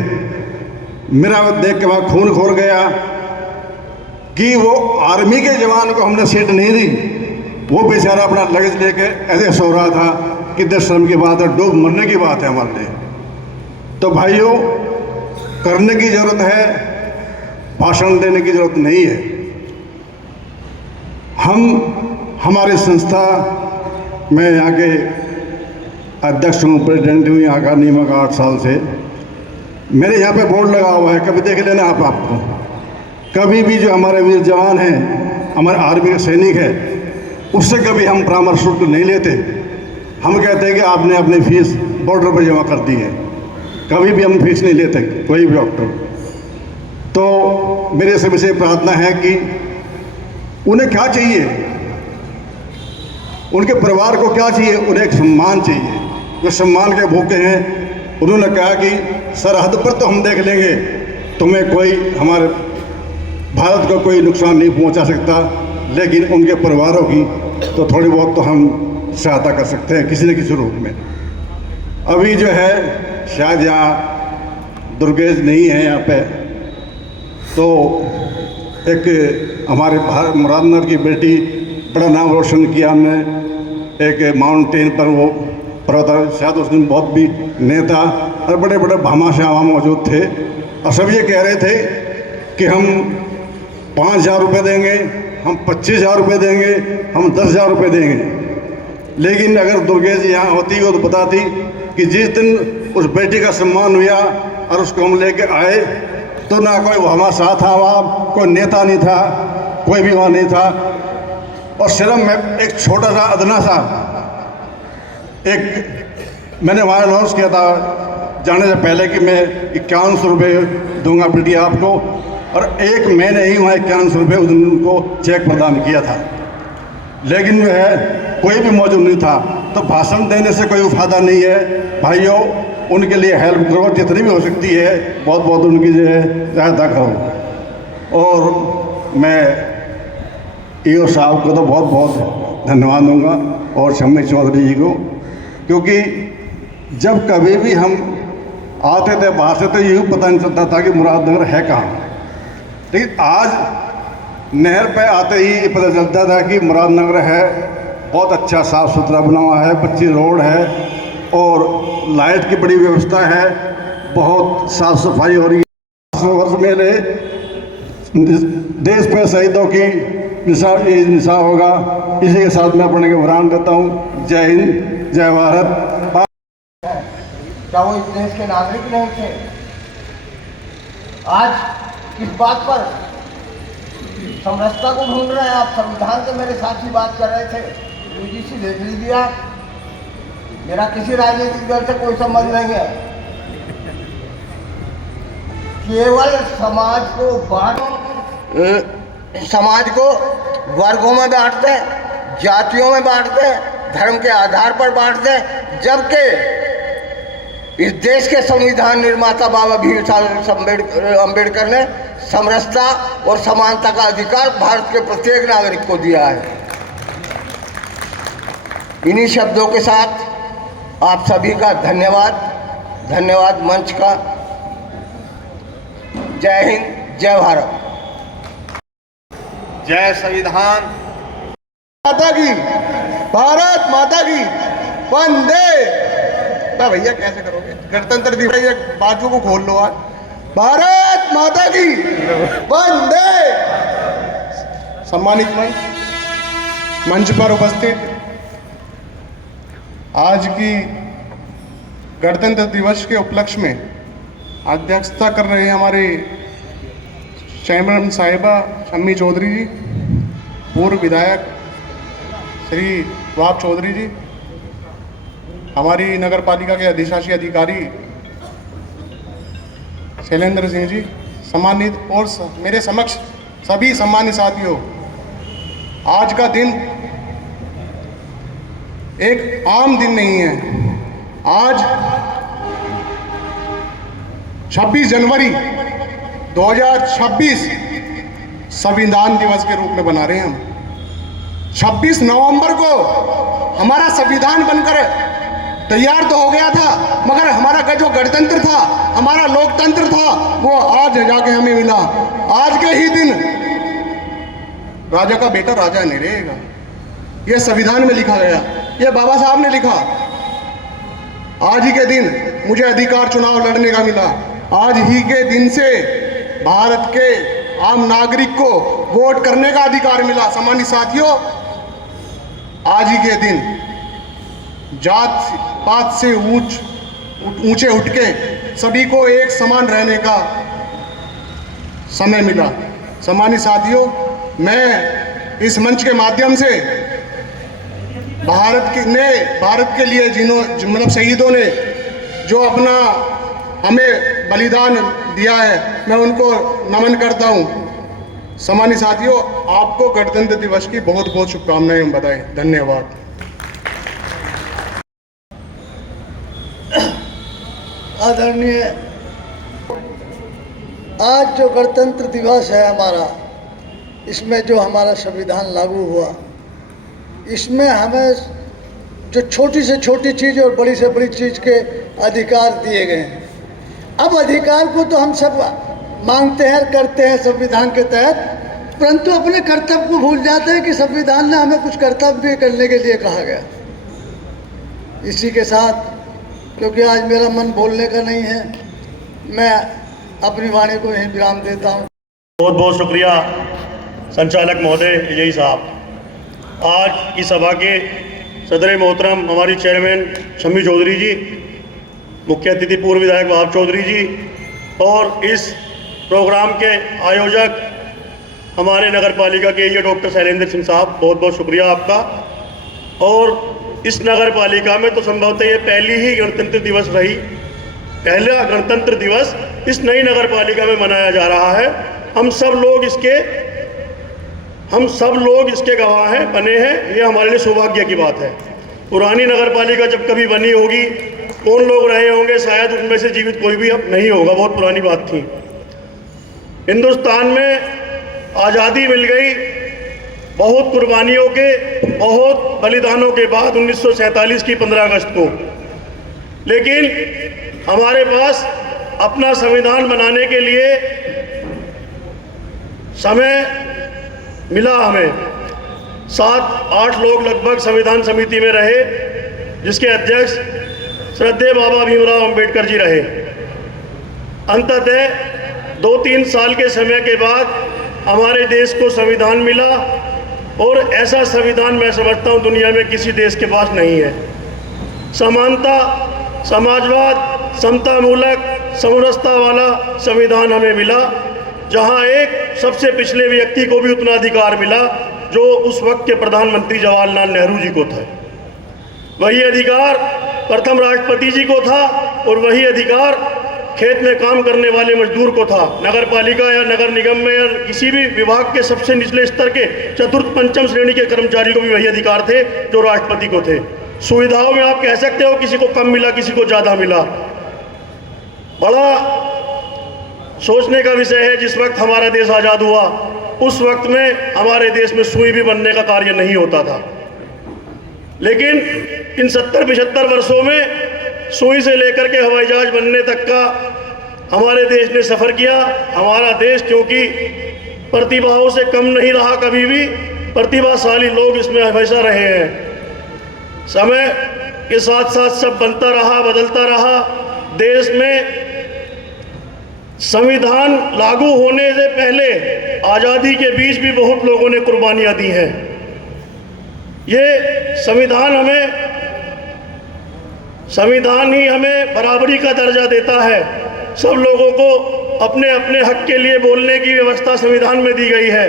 मेरा देख के वहाँ खून खौल गया कि वो आर्मी के जवान को हमने सीट नहीं दी, वो बेचारा अपना लगेज लेके ऐसे सो रहा था। कितने शर्म की बात है, डूब मरने की बात है हमारे लिए। तो भाइयों, करने की ज़रूरत है, भाषण देने की ज़रूरत नहीं है। हमारी संस्था, मैं यहाँ के अध्यक्ष हूँ, प्रेसिडेंट हूँ यहाँ का, नीमक 8 साल से। मेरे यहाँ पे बोर्ड लगा हुआ है, कभी देख लेना आपको। कभी भी जो हमारे वीर जवान हैं, हमारे आर्मी के सैनिक हैं, उससे कभी हम परामर्श शुल्क नहीं लेते। हम कहते हैं कि आपने अपनी फीस बॉर्डर पर जमा कर दी है, कभी भी हम फीस नहीं लेते कोई भी डॉक्टर। तो मेरे सभी से प्रार्थना है कि उन्हें क्या चाहिए, उनके परिवार को क्या चाहिए? उन्हें एक सम्मान चाहिए, जो सम्मान के भूखे हैं। उन्होंने कहा कि सरहद पर तो हम देख लेंगे, तुम्हें कोई हमारे भारत को कोई नुकसान नहीं पहुंचा सकता, लेकिन उनके परिवारों की तो थोड़ी बहुत तो हम सहायता कर सकते हैं किसी न किसी रूप में। अभी जो है शायद यहाँ दुर्गेश नहीं है यहाँ पे, तो एक हमारे मुरादनगर की बेटी बड़ा नाम रोशन किया हमने, एक माउंटेन पर वो पर्वत, शायद उस दिन बहुत भी नेता और बड़े बड़े भामाशाह वहाँ मौजूद थे, और सब ये कह रहे थे कि हम 5,000 रुपये देंगे, हम 25,000 रुपये देंगे, हम 10,000 रुपये देंगे। लेकिन अगर दुर्गेश यहाँ होती वो तो बताती कि जिस दिन उस बेटी का सम्मान हुआ और उसको हम लेके आए तो ना कोई हमारे साथ था, वहाँ कोई नेता नहीं था, कोई भी वहाँ नहीं था, और सिर्फ मैं एक छोटा सा अदना सा एक मैंने वहाँ अनाउंस किया था जाने से पहले कि मैं 5100 रुपये दूंगा बेटी आपको, और एक मैंने ही वहाँ 5100 रुपये उस दिन उनको चेक प्रदान किया था। लेकिन जो है कोई भी मौजूद नहीं था, तो भाषण देने से कोई फायदा नहीं है भाइयों, उनके लिए हेल्प करो जितनी भी हो सकती है, बहुत बहुत उनकी जो है सहायता करो। और मैं ईओ साहब को तो बहुत बहुत धन्यवाद दूंगा और शम्मी चौधरी जी को, क्योंकि जब कभी भी हम आते थे बाहर से तो यूँ पता नहीं चलता था कि मुरादनगर है कहाँ, लेकिन आज नहर पे आते ही ये पता चलता था कि मुरादनगर है। बहुत अच्छा साफ़ सुथरा बना हुआ है, 25 रोड है और लाइट की बड़ी व्यवस्था है, बहुत साफ़ सफाई हो रही है। वर्ष मेले देश पे शहीदों की निशा होगा। इसी के साथ मैं अपने के वरान देता हूँ। जय हिंद, जय भारत। क्या वो इस देश के नागरिक नहीं थे? आज इस बात पर समरसता को ढूंढ रहे हैं आप। संविधान से मेरे साथी बात कर रहे थे, यूजीसी देख लीजिए आप। मेरा किसी राजनीतिक दल से कोई संबंध नहीं है, केवल समाज को समाज को वर्गों में बांटते, जातियों में बांटते, धर्म के आधार पर बांटते, जबकि इस देश के संविधान निर्माता बाबा भीमराव अम्बेडकर ने समरसता और समानता का अधिकार भारत के प्रत्येक नागरिक को दिया है। इन्हीं शब्दों के साथ आप सभी का धन्यवाद मंच का। जय हिंद, जय भारत। जय संविधान माता की, भारत माता की, वंदे। भैया कैसे करोगे? गणतंत्र दिवस, ये बाजू को खोल लो आज। भारत माता की, वंदे। सम्मानित मंच पर उपस्थित आज की गणतंत्र दिवस के उपलक्ष्य में अध्यक्षता कर रहे हैं हमारे चेयरमैन साहिबा शम्मी चौधरी जी, पूर्व विधायक श्री वाब चौधरी जी, हमारी नगर पालिका के अधिशासी अधिकारी शैलेंद्र सिंह जी, सम्मानित और मेरे समक्ष सभी सम्मानित साथियों। आज का दिन एक आम दिन नहीं है। आज 26 जनवरी 2026 संविधान दिवस के रूप में बना रहे हैं हम। 26 नवंबर को हमारा संविधान बनकर तैयार तो हो गया था, मगर हमारा जो गणतंत्र था, हमारा लोकतंत्र था, वो आज जाके हमें मिला। आज के ही दिन राजा का बेटा राजा नहीं रहेगा, ये संविधान में लिखा गया, ये बाबा साहब ने लिखा। आज ही के दिन मुझे अधिकार चुनाव लड़ने का मिला। आज ही के दिन से भारत के आम नागरिक को वोट करने का अधिकार मिला। सम्मानित साथियों, आज ही के दिन जात पात से ऊंचे उठ के सभी को एक समान रहने का समय मिला। सम्मानित साथियों, मैं इस मंच के माध्यम से भारत के लिए मतलब शहीदों ने जो अपना हमें बलिदान दिया है, मैं उनको नमन करता हूँ। सम्मानित साथियों, आपको गणतंत्र दिवस की बहुत बहुत शुभकामनाएं, बधाई, धन्यवाद। आदरणीय, आज जो गणतंत्र दिवस है हमारा, इसमें जो हमारा संविधान लागू हुआ, इसमें हमें जो छोटी से छोटी चीज़ और बड़ी से बड़ी चीज़ के अधिकार दिए गए हैं। अब अधिकार को तो हम सब मांगते हैं, करते हैं संविधान के तहत, परंतु अपने कर्तव्य को भूल जाते हैं कि संविधान ने हमें कुछ कर्तव्य करने के लिए कहा गया। इसी के साथ, क्योंकि आज मेरा मन बोलने का नहीं है, मैं अपनी वाणी को यहीं विराम देता हूँ। बहुत बहुत शुक्रिया संचालक महोदय यही साहब। आज की सभा के सदर मोहतरम हमारी चेयरमैन शम्मी चौधरी जी, मुख्य अतिथि पूर्व विधायक वहाब चौधरी जी, और इस प्रोग्राम के आयोजक हमारे नगर पालिका के ये डॉक्टर शैलेंद्र सिंह साहब, बहुत बहुत शुक्रिया आपका। और इस नगर पालिका में तो संभवतः ये पहली ही गणतंत्र दिवस रही, पहला गणतंत्र दिवस इस नई नगर पालिका में मनाया जा रहा है। हम सब लोग इसके गवाह हैं, बने हैं। ये हमारे लिए सौभाग्य की बात है। पुरानी नगर पालिका जब कभी बनी होगी, कौन लोग रहे होंगे, शायद उनमें से जीवित कोई भी अब नहीं होगा, बहुत पुरानी बात थी। हिंदुस्तान में आज़ादी मिल गई बहुत कुर्बानियों के, बहुत बलिदानों के बाद 1947 की 15 अगस्त को। लेकिन हमारे पास अपना संविधान बनाने के लिए समय मिला। हमें 7-8 लोग लगभग संविधान समिति में रहे, जिसके अध्यक्ष श्रद्धेय बाबा भीमराव अंबेडकर जी रहे। अंततः 2-3 साल के समय के बाद हमारे देश को संविधान मिला, और ऐसा संविधान मैं समझता हूँ दुनिया में किसी देश के पास नहीं है। समानता, समाजवाद, समता मूलक, समरसता वाला संविधान हमें मिला, जहाँ एक सबसे पिछले व्यक्ति को भी उतना अधिकार मिला जो उस वक्त के प्रधानमंत्री जवाहरलाल नेहरू जी को था। वही अधिकार प्रथम राष्ट्रपति जी को था, और वही अधिकार खेत में काम करने वाले मजदूर को था। नगर पालिका या नगर निगम में या किसी भी विभाग के सबसे निचले स्तर के चतुर्थ पंचम श्रेणी के कर्मचारी को भी वही अधिकार थे जो राष्ट्रपति को थे। सुविधाओं में आप कह सकते हो किसी को कम मिला, किसी को ज़्यादा मिला। बड़ा सोचने का विषय है, जिस वक्त हमारा देश आज़ाद हुआ उस वक्त में हमारे देश में सुई भी बनने का कार्य नहीं होता था। लेकिन इन 70-75 वर्षों में सुई से लेकर के हवाई जहाज बनने तक का हमारे देश ने सफ़र किया। हमारा देश क्योंकि प्रतिभाओं से कम नहीं रहा, कभी भी प्रतिभाशाली लोग इसमें हमेशा रहे हैं। समय के साथ साथ सब बनता रहा, बदलता रहा। देश में संविधान लागू होने से पहले आज़ादी के बीच भी बहुत लोगों ने कुर्बानियाँ दी हैं। ये संविधान ही हमें बराबरी का दर्जा देता है। सब लोगों को अपने अपने हक के लिए बोलने की व्यवस्था संविधान में दी गई है।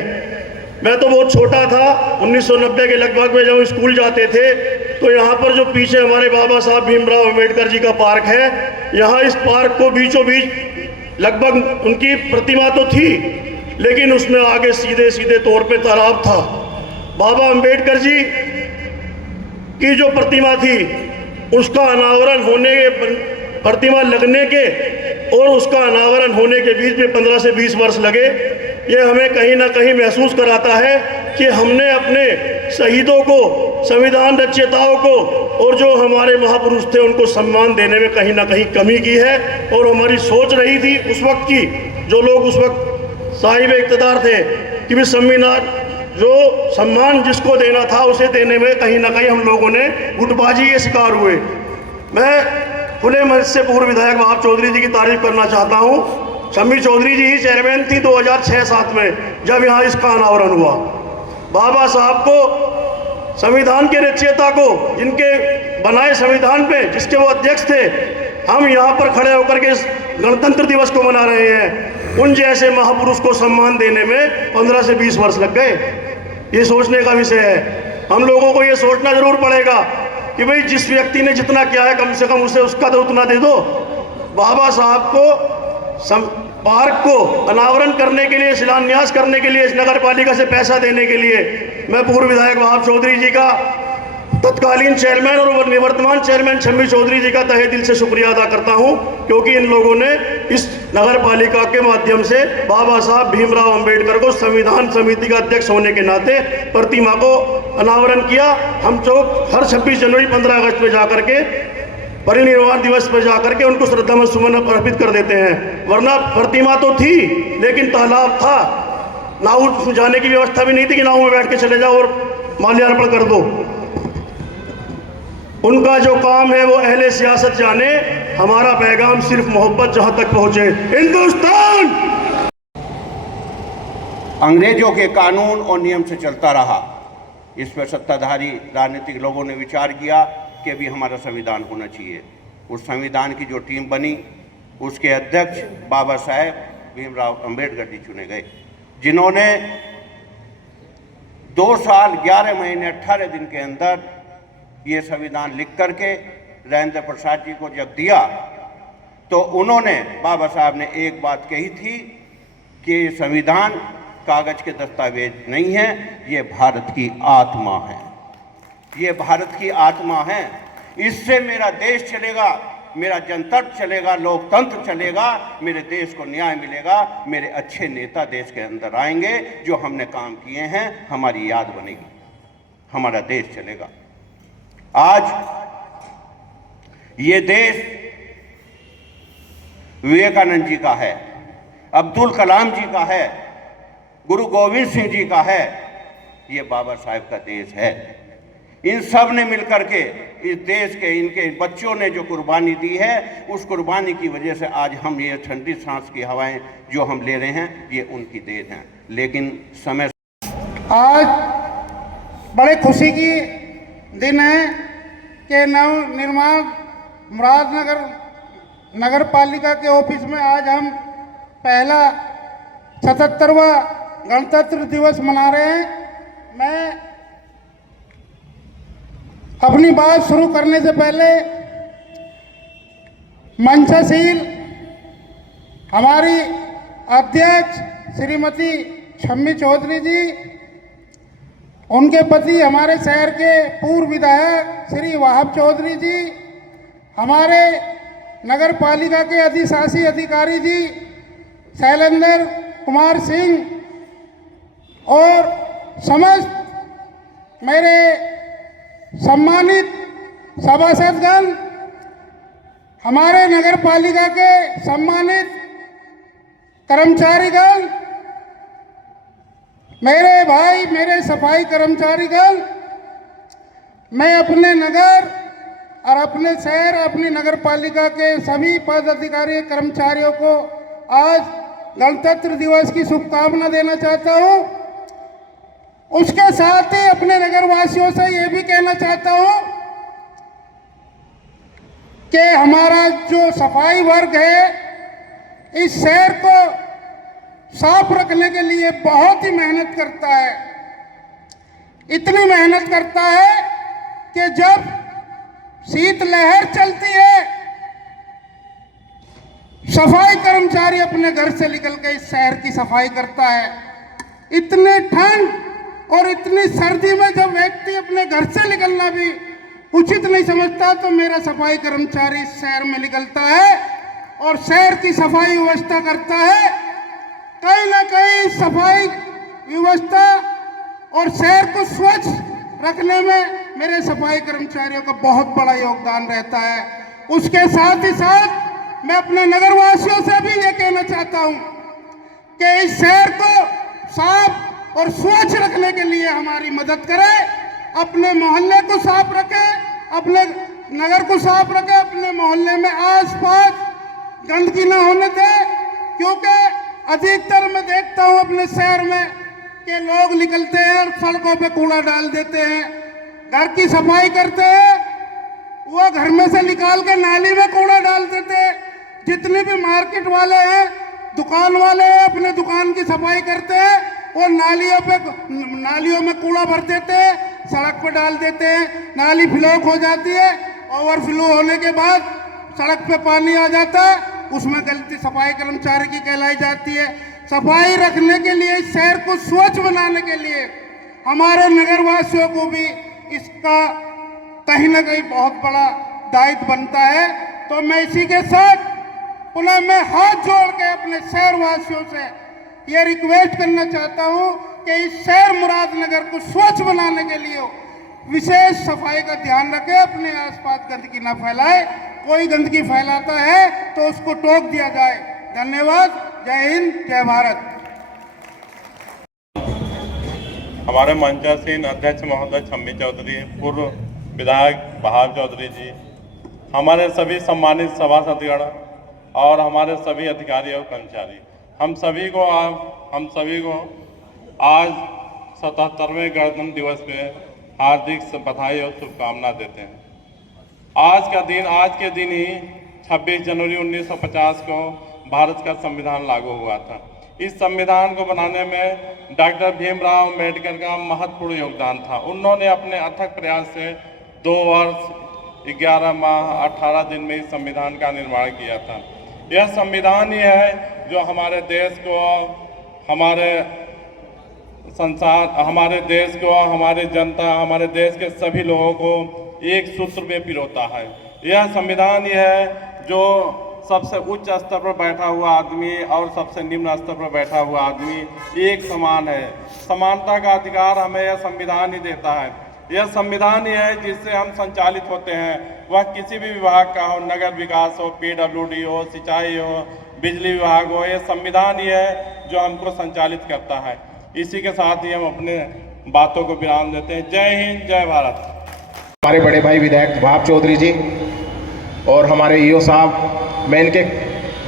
मैं तो बहुत छोटा था, 1990 के लगभग में जब स्कूल जाते थे, तो यहाँ पर जो पीछे हमारे बाबा साहब भीमराव अंबेडकर जी का पार्क है, यहाँ इस पार्क को बीचों बीच लगभग उनकी प्रतिमा तो थी, लेकिन उसमें आगे सीधे सीधे तौर पे तालाब था। बाबा अंबेडकर जी की जो प्रतिमा थी, उसका अनावरण होने के, प्रतिमा लगने के और उसका अनावरण होने के बीच में 15 से 20 वर्ष लगे। ये हमें कहीं ना कहीं महसूस कराता है कि हमने अपने शहीदों को, संविधान रचयिताओं को और जो हमारे महापुरुष थे उनको सम्मान देने में कहीं ना कहीं कमी की है। और हमारी सोच रही थी उस वक्त की, जो लोग उस वक्त साहिब इक़्तिदार थे, कि भी संविधान जो सम्मान जिसको देना था उसे देने में कहीं ना कहीं हम लोगों ने गुटबाजी के शिकार हुए। मैं खुले मन से पूर्व विधायक वहाब चौधरी जी की तारीफ करना चाहता हूँ। शम्मी चौधरी जी ही चेयरमैन थी 2006-07 में, जब यहाँ इसका अनावरण हुआ। बाबा साहब को, संविधान के रचयिता को, जिनके बनाए संविधान पे जिसके वो अध्यक्ष थे, हम यहाँ पर खड़े होकर के इस गणतंत्र दिवस को मना रहे हैं। उन जैसे महापुरुष को सम्मान देने में 15 से 20 वर्ष लग गए। ये सोचने का विषय है। हम लोगों को ये सोचना जरूर पड़ेगा कि भाई जिस व्यक्ति ने जितना किया है कम से कम उसे उसका तो उतना दे दो। बाबा साहब को पार्क को अनावरण करने के लिए, शिलान्यास करने के लिए, इस नगर पालिका से पैसा देने के लिए मैं पूर्व विधायक वहाब चौधरी जी का तत्कालीन चेयरमैन और निवर्तमान चेयरमैन शम्मी चौधरी जी का तहे दिल से शुक्रिया अदा करता हूं, क्योंकि इन लोगों ने इस नगर पालिका के माध्यम से बाबा साहब भीमराव अंबेडकर को संविधान समिति का अध्यक्ष होने के नाते प्रतिमा को अनावरण किया। हम चौक हर 26 जनवरी 15 अगस्त में जाकर के परिनिर्वाण दिवस पर जाकर के उनको श्रद्धा सुमन अर्पित कर देते हैं। वरना प्रतिमा तो थी लेकिन तालाब था, नाव जाने की व्यवस्था भी नहीं थी कि नाव में बैठ के चले जाओ और माल्यार्पण कर दो। उनका जो काम है वो अहले सियासत जाने, हमारा पैगाम सिर्फ मोहब्बत जहां तक पहुंचे। हिंदुस्तान अंग्रेजों के कानून और नियम से चलता रहा। इस पर सत्ताधारी राजनीतिक लोगों ने विचार किया कि भी हमारा संविधान होना चाहिए। उस संविधान की जो टीम बनी उसके अध्यक्ष बाबा साहेब भीमराव अंबेडकर जी चुने गए, जिन्होंने 2 साल 11 महीने 18 दिन के अंदर ये संविधान लिख करके राजेंद्र प्रसाद जी को जब दिया तो उन्होंने, बाबा साहब ने एक बात कही थी कि संविधान कागज के दस्तावेज नहीं है, ये भारत की आत्मा है, ये भारत की आत्मा है। इससे मेरा देश चलेगा, मेरा जनतंत्र चलेगा, लोकतंत्र चलेगा, मेरे देश को न्याय मिलेगा, मेरे अच्छे नेता देश के अंदर आएंगे, जो हमने काम किए हैं हमारी याद बनेगी, हमारा देश चलेगा। आज ये देश विवेकानंद जी का है, अब्दुल कलाम जी का है, गुरु गोविंद सिंह जी का है, ये बाबा साहेब का देश है। इन सब ने मिलकर के इस देश के, इनके बच्चों ने जो कुर्बानी दी है, उस कुर्बानी की वजह से आज हम ये ठंडी सांस की हवाएं जो हम ले रहे हैं, ये उनकी देन है। लेकिन समय आज बड़े खुशी की दिन है कि नव निर्माण मुरादनगर नगर पालिका के ऑफिस में आज हम पहला 77वां गणतंत्र दिवस मना रहे हैं। मैं अपनी बात शुरू करने से पहले मंचासीन हमारी अध्यक्ष श्रीमती शम्मी चौधरी जी, उनके पति हमारे शहर के पूर्व विधायक श्री वाहब चौधरी जी, हमारे नगर पालिका के अधिशासी अधिकारी जी शैलेंद्र कुमार सिंह और समस्त मेरे सम्मानित सभासदगण, हमारे नगर पालिका के सम्मानित कर्मचारीगण, मेरे भाई, मेरे सफाई कर्मचारीगण, मैं अपने नगर और अपने शहर, अपनी नगर पालिका के सभी पदाधिकारी कर्मचारियों को आज गणतंत्र दिवस की शुभकामना देना चाहता हूं। उसके साथ ही अपने नगरवासियों से ये भी कहना चाहता हूं कि हमारा जो सफाई वर्ग है इस शहर को साफ रखने के लिए बहुत ही मेहनत करता है। इतनी मेहनत करता है कि जब शीतलहर चलती है, सफाई कर्मचारी अपने घर से निकल के इस शहर की सफाई करता है। इतने ठंड और इतनी सर्दी में जब व्यक्ति अपने घर से निकलना भी उचित नहीं समझता, तो मेरा सफाई कर्मचारी इस शहर में निकलता है और शहर की सफाई व्यवस्था करता है। कहीं ना कहीं सफाई व्यवस्था और शहर को स्वच्छ रखने में मेरे सफाई कर्मचारियों का बहुत बड़ा योगदान रहता है। उसके साथ ही साथ मैं अपने नगरवासियों से भी ये कहना चाहता हूं कि इस शहर को साफ और स्वच्छ रखने के लिए हमारी मदद करें। अपने मोहल्ले को साफ रखें, अपने नगर को साफ रखें, अपने मोहल्ले में आसपास गंदगी ना होने दें, क्योंकि अधिकतर मैं देखता हूं अपने शहर में कि लोग निकलते हैं और सड़कों पे कूड़ा डाल देते हैं। घर की सफाई करते हैं, वो घर में से निकाल के नाली में कूड़ा डाल देते हैं। जितने भी मार्केट वाले हैं, दुकान वाले हैं, अपने दुकान की सफाई करते हैं, वो नालियों में कूड़ा भर देते हैं, सड़क पर डाल देते हैं, नाली ब्लॉक हो जाती है। ओवरफ्लो होने के बाद सड़क पे पानी आ जाता है, उसमें गलती सफाई कर्मचारी की कहलाई जाती है। सफाई रखने के लिए, इस शहर को स्वच्छ बनाने के लिए हमारे नगरवासियों को भी इसका कहीं ना कहीं बहुत बड़ा दायित्व बनता है। तो मैं इसी के साथ पुनः मैं हाथ जोड़ के अपने शहरवासियों से ये रिक्वेस्ट करना चाहता हूँ कि इस शहर मुरादनगर को स्वच्छ बनाने के लिए विशेष सफाई का ध्यान रखें, अपने आसपास गंदगी ना फैलाए। कोई गंदगी फैलाता है तो उसको टोक दिया जाए। धन्यवाद। जय हिंद, जय भारत। हमारे मंचासीन अध्यक्ष महोदय छम्मी चौधरी, पूर्व विधायक बहार चौधरी जी, हमारे सभी सम्मानित सभासदगण और हमारे सभी अधिकारी और कर्मचारी, हम सभी को आज 77वें गणतंत्र दिवस पे हार्दिक बधाई और शुभकामना देते हैं। आज के दिन ही 26 जनवरी 1950 को भारत का संविधान लागू हुआ था। इस संविधान को बनाने में डॉक्टर भीमराव अम्बेडकर का महत्वपूर्ण योगदान था। उन्होंने अपने अथक प्रयास से 2 वर्ष 11 माह 18 दिन में इस संविधान का निर्माण किया था। यह संविधान ही है जो हमारे देश को, हमारे देश को, हमारी जनता, हमारे देश के सभी लोगों को एक सूत्र में पिरोता है। यह संविधान ही है जो सबसे उच्च स्तर पर बैठा हुआ आदमी और सबसे निम्न स्तर पर बैठा हुआ आदमी एक समान है। समानता का अधिकार हमें यह संविधान ही देता है। यह संविधान ही है जिससे हम संचालित होते हैं, वह किसी भी विभाग का हो, नगर विकास हो, PWD हो, सिंचाई हो, बिजली विभाग हो, यह संविधान ही है जो हमको संचालित करता है। इसी के साथ ही हम अपने बातों को विराम देते हैं। जय हिंद, जय भारत। हमारे बड़े भाई विधायक बहार चौधरी जी और हमारे ईओ साहब, मैं इनके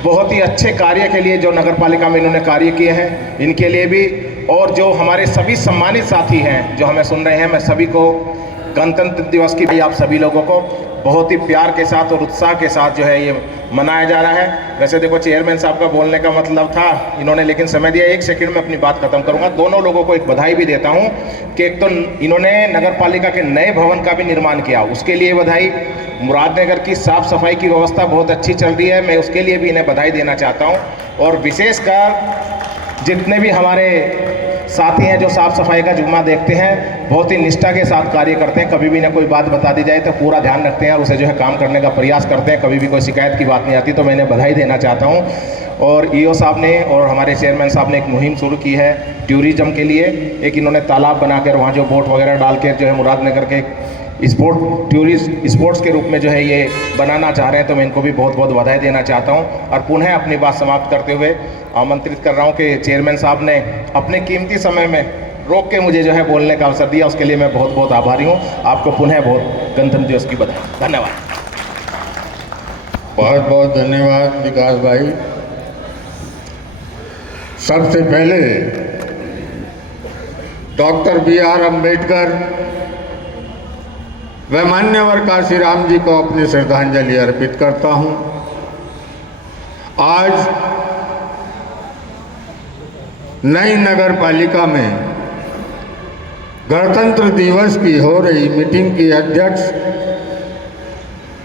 बहुत ही अच्छे कार्य के लिए जो नगर पालिका में इन्होंने कार्य किए हैं, इनके लिए भी, और जो हमारे सभी सम्मानित साथी हैं जो हमें सुन रहे हैं, मैं सभी को गणतंत्र दिवस की आप सभी लोगों को बहुत ही प्यार के साथ और उत्साह के साथ जो है ये मनाया जा रहा है। वैसे देखो, चेयरमैन साहब का बोलने का मतलब था इन्होंने, लेकिन समय दिया, 1 सेकंड में अपनी बात खत्म करूंगा। दोनों लोगों को एक बधाई भी देता हूं कि एक तो इन्होंने नगर पालिका के नए भवन का भी निर्माण किया, उसके लिए बधाई। मुरादनगर की साफ सफाई की व्यवस्था बहुत अच्छी चल रही है, मैं उसके लिए भी इन्हें बधाई देना चाहता हूँ। और विशेषकर जितने भी हमारे साथी हैं जो साफ सफाई का जुम्मा देखते हैं, बहुत ही निष्ठा के साथ कार्य करते हैं। कभी भी ना कोई बात बता दी जाए तो पूरा ध्यान रखते हैं और उसे जो है काम करने का प्रयास करते हैं। कभी भी कोई शिकायत की बात नहीं आती, तो मैं इन्हें बधाई देना चाहता हूं। और ईओ साहब ने और हमारे चेयरमैन साहब ने एक मुहिम शुरू की है टूरिज्म के लिए। एक इन्होंने तालाब बनाकर वहाँ जो बोट वगैरह डाल कर जो है मुरादनगर के स्पोर्ट्स के रूप में जो है ये बनाना चाह रहे हैं, तो मैं इनको भी बहुत बहुत बधाई देना चाहता हूं। और पुनः अपनी बात समाप्त करते हुए आमंत्रित कर रहा हूं कि चेयरमैन साहब ने अपने कीमती समय में रोक के मुझे जो है बोलने का अवसर दिया, उसके लिए मैं बहुत बहुत आभारी हूं। आपको पुनः बहुत गणतंत्र दिवस की बधाई। धन्यवाद। बहुत बहुत धन्यवाद विकास भाई। सबसे पहले डॉक्टर BR अम्बेडकर व मान्यवर काशीराम जी को अपनी श्रद्धांजलि अर्पित करता हूं। आज नई नगर पालिका में गणतंत्र दिवस की हो रही मीटिंग की अध्यक्ष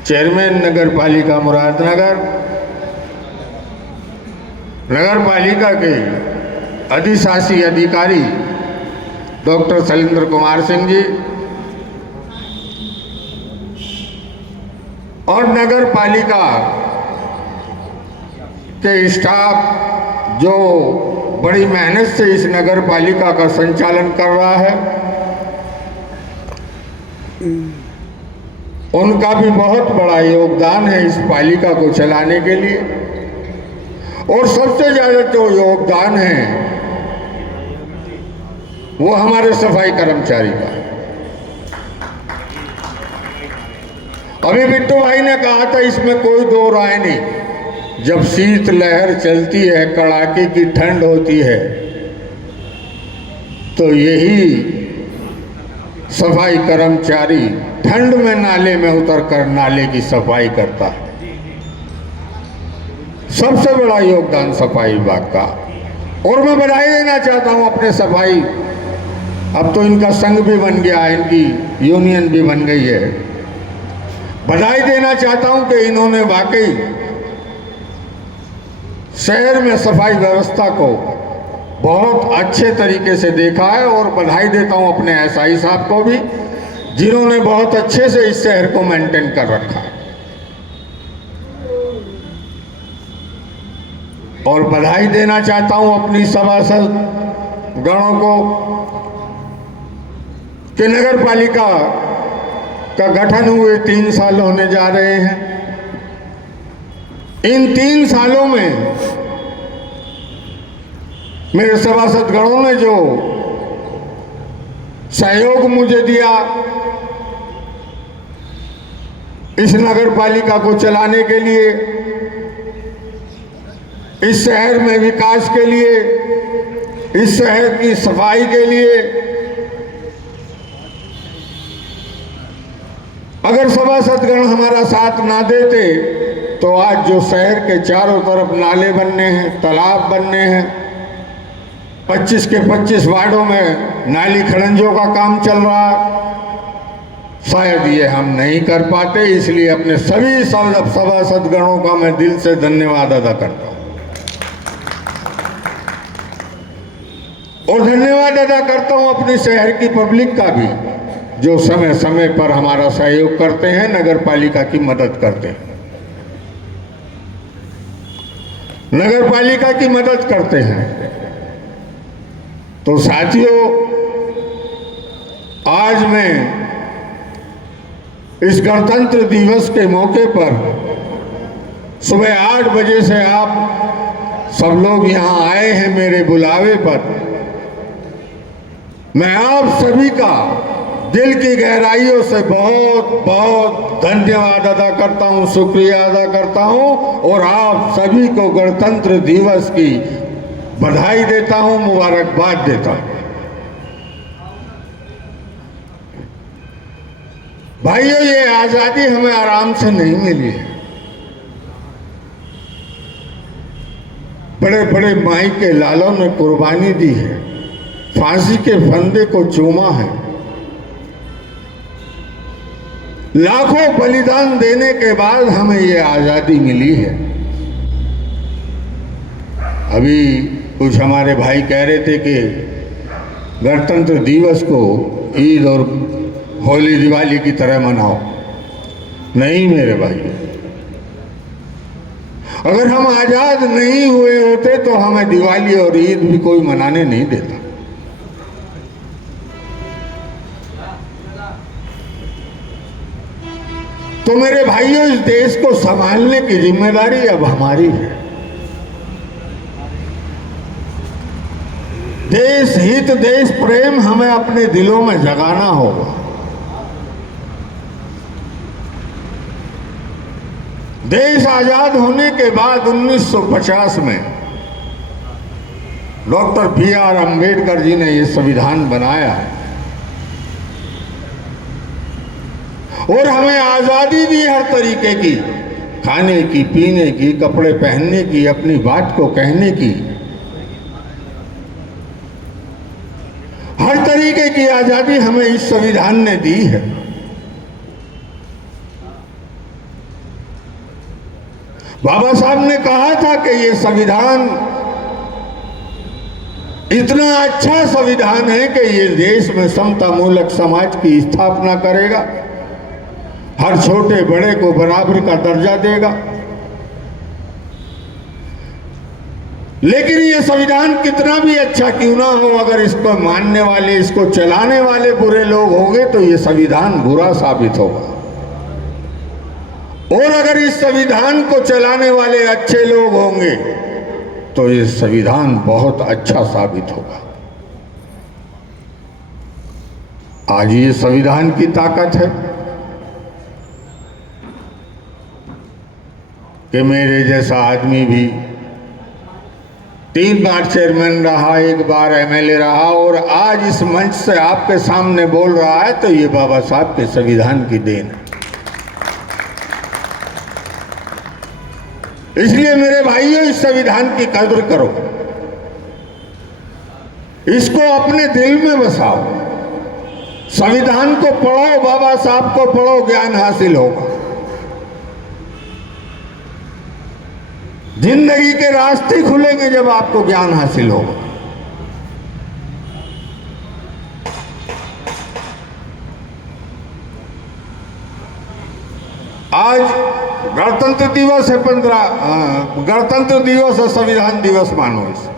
चेयरमैन नगर पालिका मुरादनगर, नगर पालिका के अधिशासी अधिकारी डॉक्टर शैलेंद्र कुमार सिंह जी और नगर पालिका के स्टाफ जो बड़ी मेहनत से इस नगर पालिका का संचालन कर रहा है, उनका भी बहुत बड़ा योगदान है इस पालिका को चलाने के लिए। और सबसे ज़्यादा जो योगदान है वो हमारे सफाई कर्मचारी का। अभी बिट्टू भाई ने कहा था, इसमें कोई दो राय नहीं, जब शीत लहर चलती है, कड़ाके की ठंड होती है, तो यही सफाई कर्मचारी ठंड में नाले में उतरकर नाले की सफाई करता है। सबसे बड़ा योगदान सफाई विभाग का। और मैं बधाई देना चाहता हूं अपने सफाई, अब तो इनका संघ भी बन गया है, इनकी यूनियन भी बन गई है। बधाई देना चाहता हूं कि इन्होंने वाकई शहर में सफाई व्यवस्था को बहुत अच्छे तरीके से देखा है। और बधाई देता हूं अपने SI साहब को भी, जिन्होंने बहुत अच्छे से इस शहर को मेंटेन कर रखा है। और बधाई देना चाहता हूं अपनी सभासद गणों को कि नगर पालिका का गठन हुए 3 साल होने जा रहे हैं। इन 3 सालों में मेरे सभासद गणों ने जो सहयोग मुझे दिया इस नगर पालिका को चलाने के लिए, इस शहर में विकास के लिए, इस शहर की सफाई के लिए, अगर सभासदगण हमारा साथ ना देते तो आज जो शहर के चारों तरफ नाले बनने हैं, तालाब बनने हैं, 25 के 25 वार्डों में नाली खड़ंजों का काम चल रहा है, शायद ये हम नहीं कर पाते। इसलिए अपने सभी सभासदगणों का मैं दिल से धन्यवाद अदा करता हूं। और धन्यवाद अदा करता हूं अपने शहर की पब्लिक का भी, जो समय समय पर हमारा सहयोग करते हैं, नगर पालिका की मदद करते हैं, नगर पालिका की मदद करते हैं। तो साथियों, आज मैं इस गणतंत्र दिवस के मौके पर सुबह 8 बजे से आप सब लोग यहाँ आए हैं मेरे बुलावे पर। मैं आप सभी का दिल की गहराइयों से बहुत बहुत धन्यवाद अदा करता हूं, शुक्रिया अदा करता हूं और आप सभी को गणतंत्र दिवस की बधाई देता हूं, मुबारकबाद देता हूं। भाइयों, ये आजादी हमें आराम से नहीं मिली है। बड़े बड़े माई के लालों ने कुर्बानी दी है, फांसी के फंदे को चूमा है, लाखों बलिदान देने के बाद हमें ये आजादी मिली है। अभी कुछ हमारे भाई कह रहे थे कि गणतंत्र दिवस को ईद और होली दिवाली की तरह मनाओ। नहीं मेरे भाई, अगर हम आजाद नहीं हुए होते तो हमें दिवाली और ईद भी कोई मनाने नहीं देता। तो मेरे भाइयों, इस देश को संभालने की जिम्मेदारी अब हमारी है। देश हित, देश प्रेम हमें अपने दिलों में जगाना होगा। देश आजाद होने के बाद 1950 में डॉक्टर B.R. अम्बेडकर जी ने ये संविधान बनाया है और हमें आजादी दी हर तरीके की, खाने की, पीने की, कपड़े पहनने की, अपनी बात को कहने की, हर तरीके की आजादी हमें इस संविधान ने दी है। बाबा साहब ने कहा था कि ये संविधान इतना अच्छा संविधान है कि ये देश में समता मूलक समाज की स्थापना करेगा, हर छोटे बड़े को बराबरी का दर्जा देगा। लेकिन ये संविधान कितना भी अच्छा क्यों ना हो, अगर इसको मानने वाले, इसको चलाने वाले बुरे लोग होंगे तो ये संविधान बुरा साबित होगा, और अगर इस संविधान को चलाने वाले अच्छे लोग होंगे तो ये संविधान बहुत अच्छा साबित होगा। आज ये संविधान की ताकत है कि मेरे जैसा आदमी भी 3 बार चेयरमैन रहा, 1 बार MLA रहा और आज इस मंच से आपके सामने बोल रहा है, तो ये बाबा साहब के संविधान की देन है। इसलिए मेरे भाइयों, इस संविधान की कद्र करो, इसको अपने दिल में बसाओ, संविधान को पढ़ो, बाबा साहब को पढ़ो, ज्ञान हासिल होगा। जिंदगी के रास्ते खुलेंगे जब आपको ज्ञान हासिल होगा। आज गणतंत्र दिवस है 15 गणतंत्र दिवस और संविधान दिवस मानो इसे।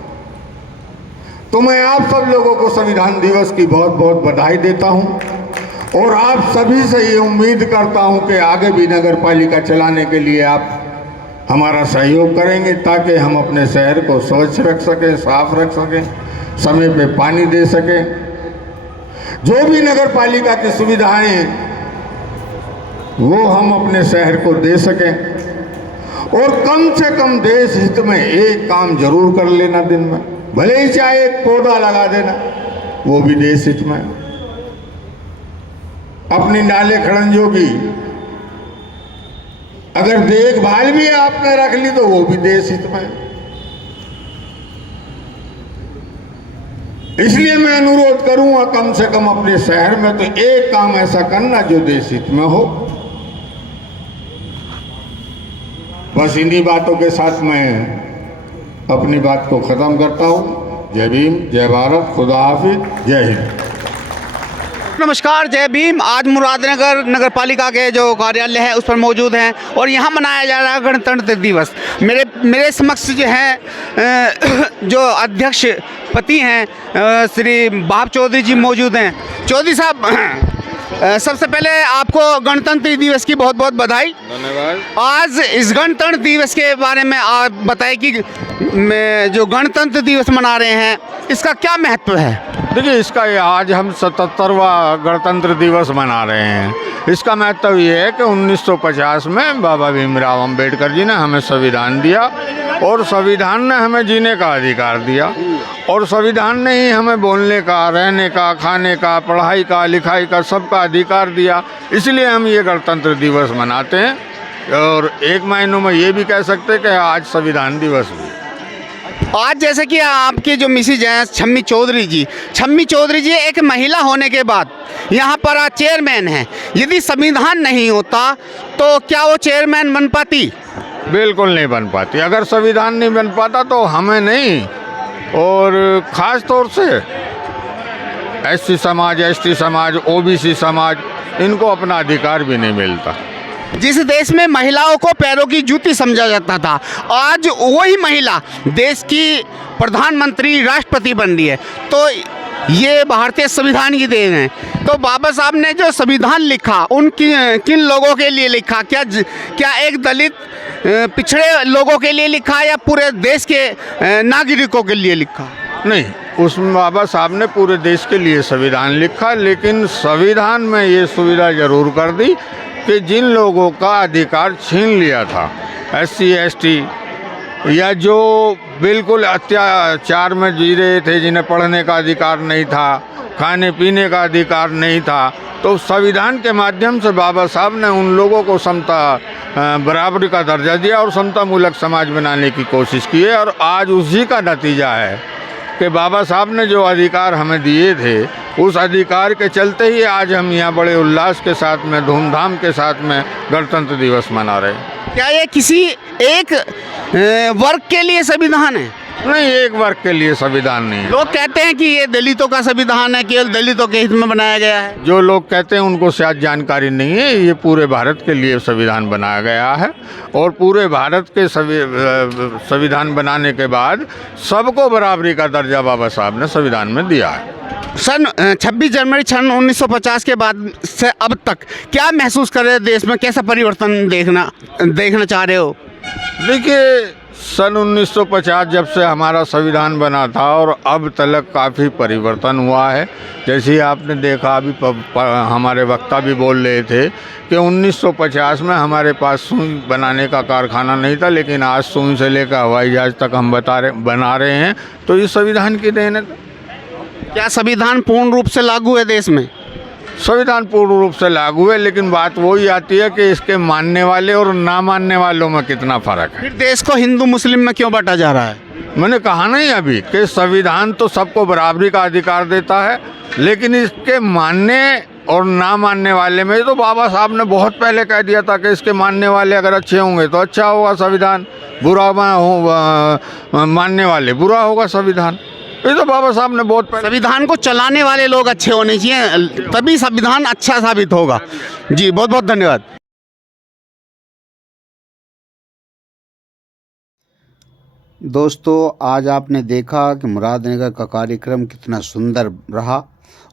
तो मैं आप सब लोगों को संविधान दिवस की बहुत बहुत बधाई देता हूं और आप सभी से ये उम्मीद करता हूं कि आगे भी नगर पालिका चलाने के लिए आप हमारा सहयोग करेंगे ताकि हम अपने शहर को स्वच्छ रख सकें, साफ रख सकें, समय पे पानी दे सकें, जो भी नगर पालिका की सुविधाएं हैं वो हम अपने शहर को दे सकें और कम से कम देश हित में एक काम जरूर कर लेना दिन में, भले ही चाहे एक पौधा लगा देना, वो भी देश हित में। अपनी नाले खड़ंजों की अगर देखभाल भी आपने रख ली तो वो भी देश हित में। इसलिए मैं अनुरोध करूंगा कम से कम अपने शहर में तो एक काम ऐसा करना जो देश हित में हो। बस इन्हीं बातों के साथ मैं अपनी बात को ख़त्म करता हूँ। जय भीम, जय भारत, खुदा हाफिज, जय हिंद। नमस्कार, जय भीम। आज मुरादनगर नगर पालिका के जो कार्यालय है उस पर मौजूद हैं और यहाँ मनाया जा रहा है गणतंत्र दिवस। मेरे समक्ष जो है जो अध्यक्ष पति हैं श्री बाप चौधरी जी मौजूद हैं। चौधरी साहब, सबसे पहले आपको गणतंत्र दिवस की बहुत बहुत बधाई। धन्यवाद। आज इस गणतंत्र दिवस के बारे में आप बताएं कि जो गणतंत्र दिवस मना रहे हैं इसका क्या महत्व है? देखिए, इसका आज हम 77वां गणतंत्र दिवस मना रहे हैं। इसका महत्व ये है कि 1950 में बाबा भीमराव अंबेडकर जी ने हमें संविधान दिया और संविधान ने हमें जीने का अधिकार दिया और संविधान ने ही हमें बोलने का, रहने का, खाने का, पढ़ाई का, लिखाई का सबका अधिकार दिया। इसलिए हम ये गणतंत्र दिवस मनाते हैं और एक मायनों में ये भी कह सकते हैं कि आज संविधान दिवस भी। आज जैसे कि आपके जो मिसिज हैं छम्मी चौधरी जी एक महिला होने के बाद यहाँ पर आज चेयरमैन हैं। यदि संविधान नहीं होता तो क्या वो चेयरमैन बन पाती? बिल्कुल नहीं बन पाती। अगर संविधान नहीं बन पाता तो हमें नहीं, और ख़ास तौर से एससी समाज, एसटी समाज, ओबीसी समाज, इनको अपना अधिकार भी नहीं मिलता। जिस देश में महिलाओं को पैरों की जूती समझा जाता था, आज वही महिला देश की प्रधानमंत्री, राष्ट्रपति बन रही है। तो ये भारतीय संविधान की देन है। तो बाबा साहब ने जो संविधान लिखा उन किन लोगों के लिए लिखा? क्या एक दलित पिछड़े लोगों के लिए लिखा या पूरे देश के नागरिकों के लिए लिखा? नहीं, उसमें बाबा साहब ने पूरे देश के लिए संविधान लिखा, लेकिन संविधान में ये सुविधा जरूर कर दी कि जिन लोगों का अधिकार छीन लिया था, एससी, एसटी या जो बिल्कुल अत्याचार में जी रहे थे, जिन्हें पढ़ने का अधिकार नहीं था, खाने पीने का अधिकार नहीं था, तो संविधान के माध्यम से बाबा साहब ने उन लोगों को समता, बराबरी का दर्जा दिया और समता मूलक समाज बनाने की कोशिश की है। और आज उसी का नतीजा है कि बाबा साहब ने जो अधिकार हमें दिए थे उस अधिकार के चलते ही आज हम यहाँ बड़े उल्लास के साथ में, धूमधाम के साथ में गणतंत्र दिवस मना रहे हैं। क्या ये किसी एक वर्ग के लिए संविधान है? नहीं, एक वर्ग के लिए संविधान नहीं है। लोग कहते हैं कि ये दलितों का संविधान है, केवल दलितों के हित में बनाया गया है। जो लोग कहते हैं उनको शायद जानकारी नहीं है। ये पूरे भारत के लिए संविधान बनाया गया है और पूरे भारत के संविधान बनाने के बाद सबको बराबरी का दर्जा बाबा साहब ने संविधान में दिया है। सन 26 जनवरी सन 1950 के बाद से अब तक क्या महसूस कर रहे हैं? देश में कैसा परिवर्तन देखना चाह रहे हो? देखिए, सन 1950 जब से हमारा संविधान बना था और अब तक काफ़ी परिवर्तन हुआ है। जैसे आपने देखा, अभी हमारे वक्ता भी बोल रहे थे कि 1950 में हमारे पास सुई बनाने का कारखाना नहीं था, लेकिन आज सुई से लेकर हवाई जहाज तक हम बना रहे हैं। तो ये संविधान की देन है। क्या संविधान पूर्ण रूप से लागू है देश में? संविधान पूर्ण रूप से लागू है, लेकिन बात वही आती है कि इसके मानने वाले और ना मानने वालों में कितना फ़र्क है। फिर देश को हिंदू मुस्लिम में क्यों बांटा जा रहा है? मैंने कहा नहीं अभी कि संविधान तो सबको बराबरी का अधिकार देता है, लेकिन इसके मानने और ना मानने वाले में तो बाबा साहब ने बहुत पहले कह दिया था कि इसके मानने वाले अगर अच्छे होंगे तो अच्छा होगा संविधान, बुरा मानने वाले बुरा होगा संविधान। ये तो बाबा साहब ने बहुत पहले। संविधान को चलाने वाले लोग अच्छे होने चाहिए, तभी संविधान अच्छा साबित होगा। जी, बहुत बहुत धन्यवाद। दोस्तों, आज आपने देखा कि मुरादनगर का कार्यक्रम कितना सुंदर रहा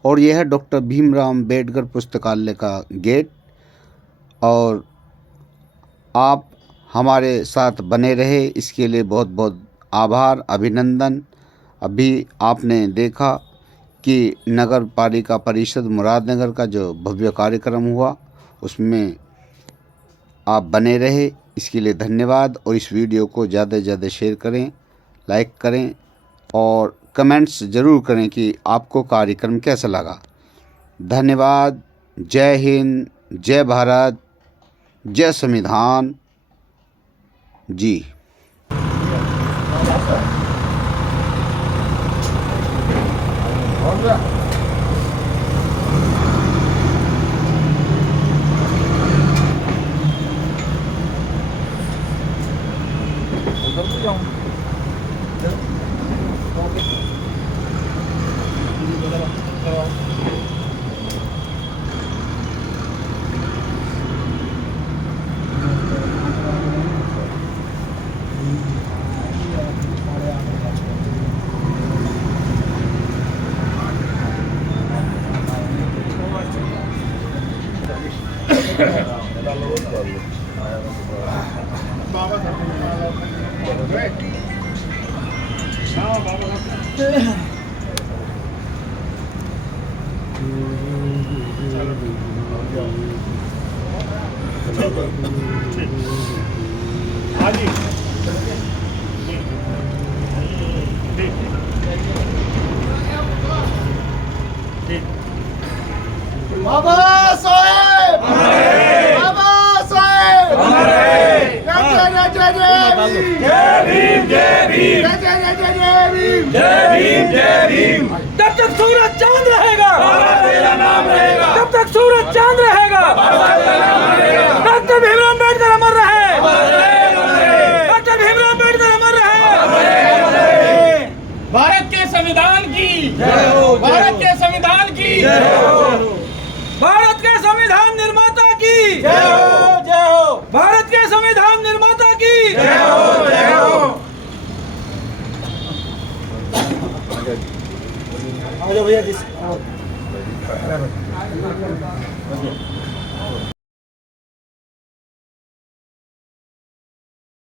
और यह है डॉक्टर भीमराव अम्बेडकर पुस्तकालय का गेट। और आप हमारे साथ बने रहे, इसके लिए बहुत बहुत आभार, अभिनंदन। अभी आपने देखा कि नगर पालिका परिषद मुरादनगर का जो भव्य कार्यक्रम हुआ उसमें आप बने रहे, इसके लिए धन्यवाद। और इस वीडियो को ज़्यादा से ज़्यादा शेयर करें, लाइक करें और कमेंट्स ज़रूर करें कि आपको कार्यक्रम कैसा लगा। धन्यवाद। जय हिंद, जय भारत, जय संविधान जी। बाबा साहेब, बाबा साहेब, जय भीम, जय भीम, जय भीम, जय भीम। जब तक सूरज चांद रहेगा तेरा नाम रहेगा, जब तक सूरज चांद रहेगा डॉक्टर भीमराव अम्बेडकर अमर रहे, डॉक्टर भीमराव अम्बेडकर अमर रहे। भारत के संविधान की जय हो, भारत के संविधान की जय हो, भारत के संविधान निर्माता की जय हो, जय हो, भारत के संविधान निर्माता की जय हो, जय हो। भैया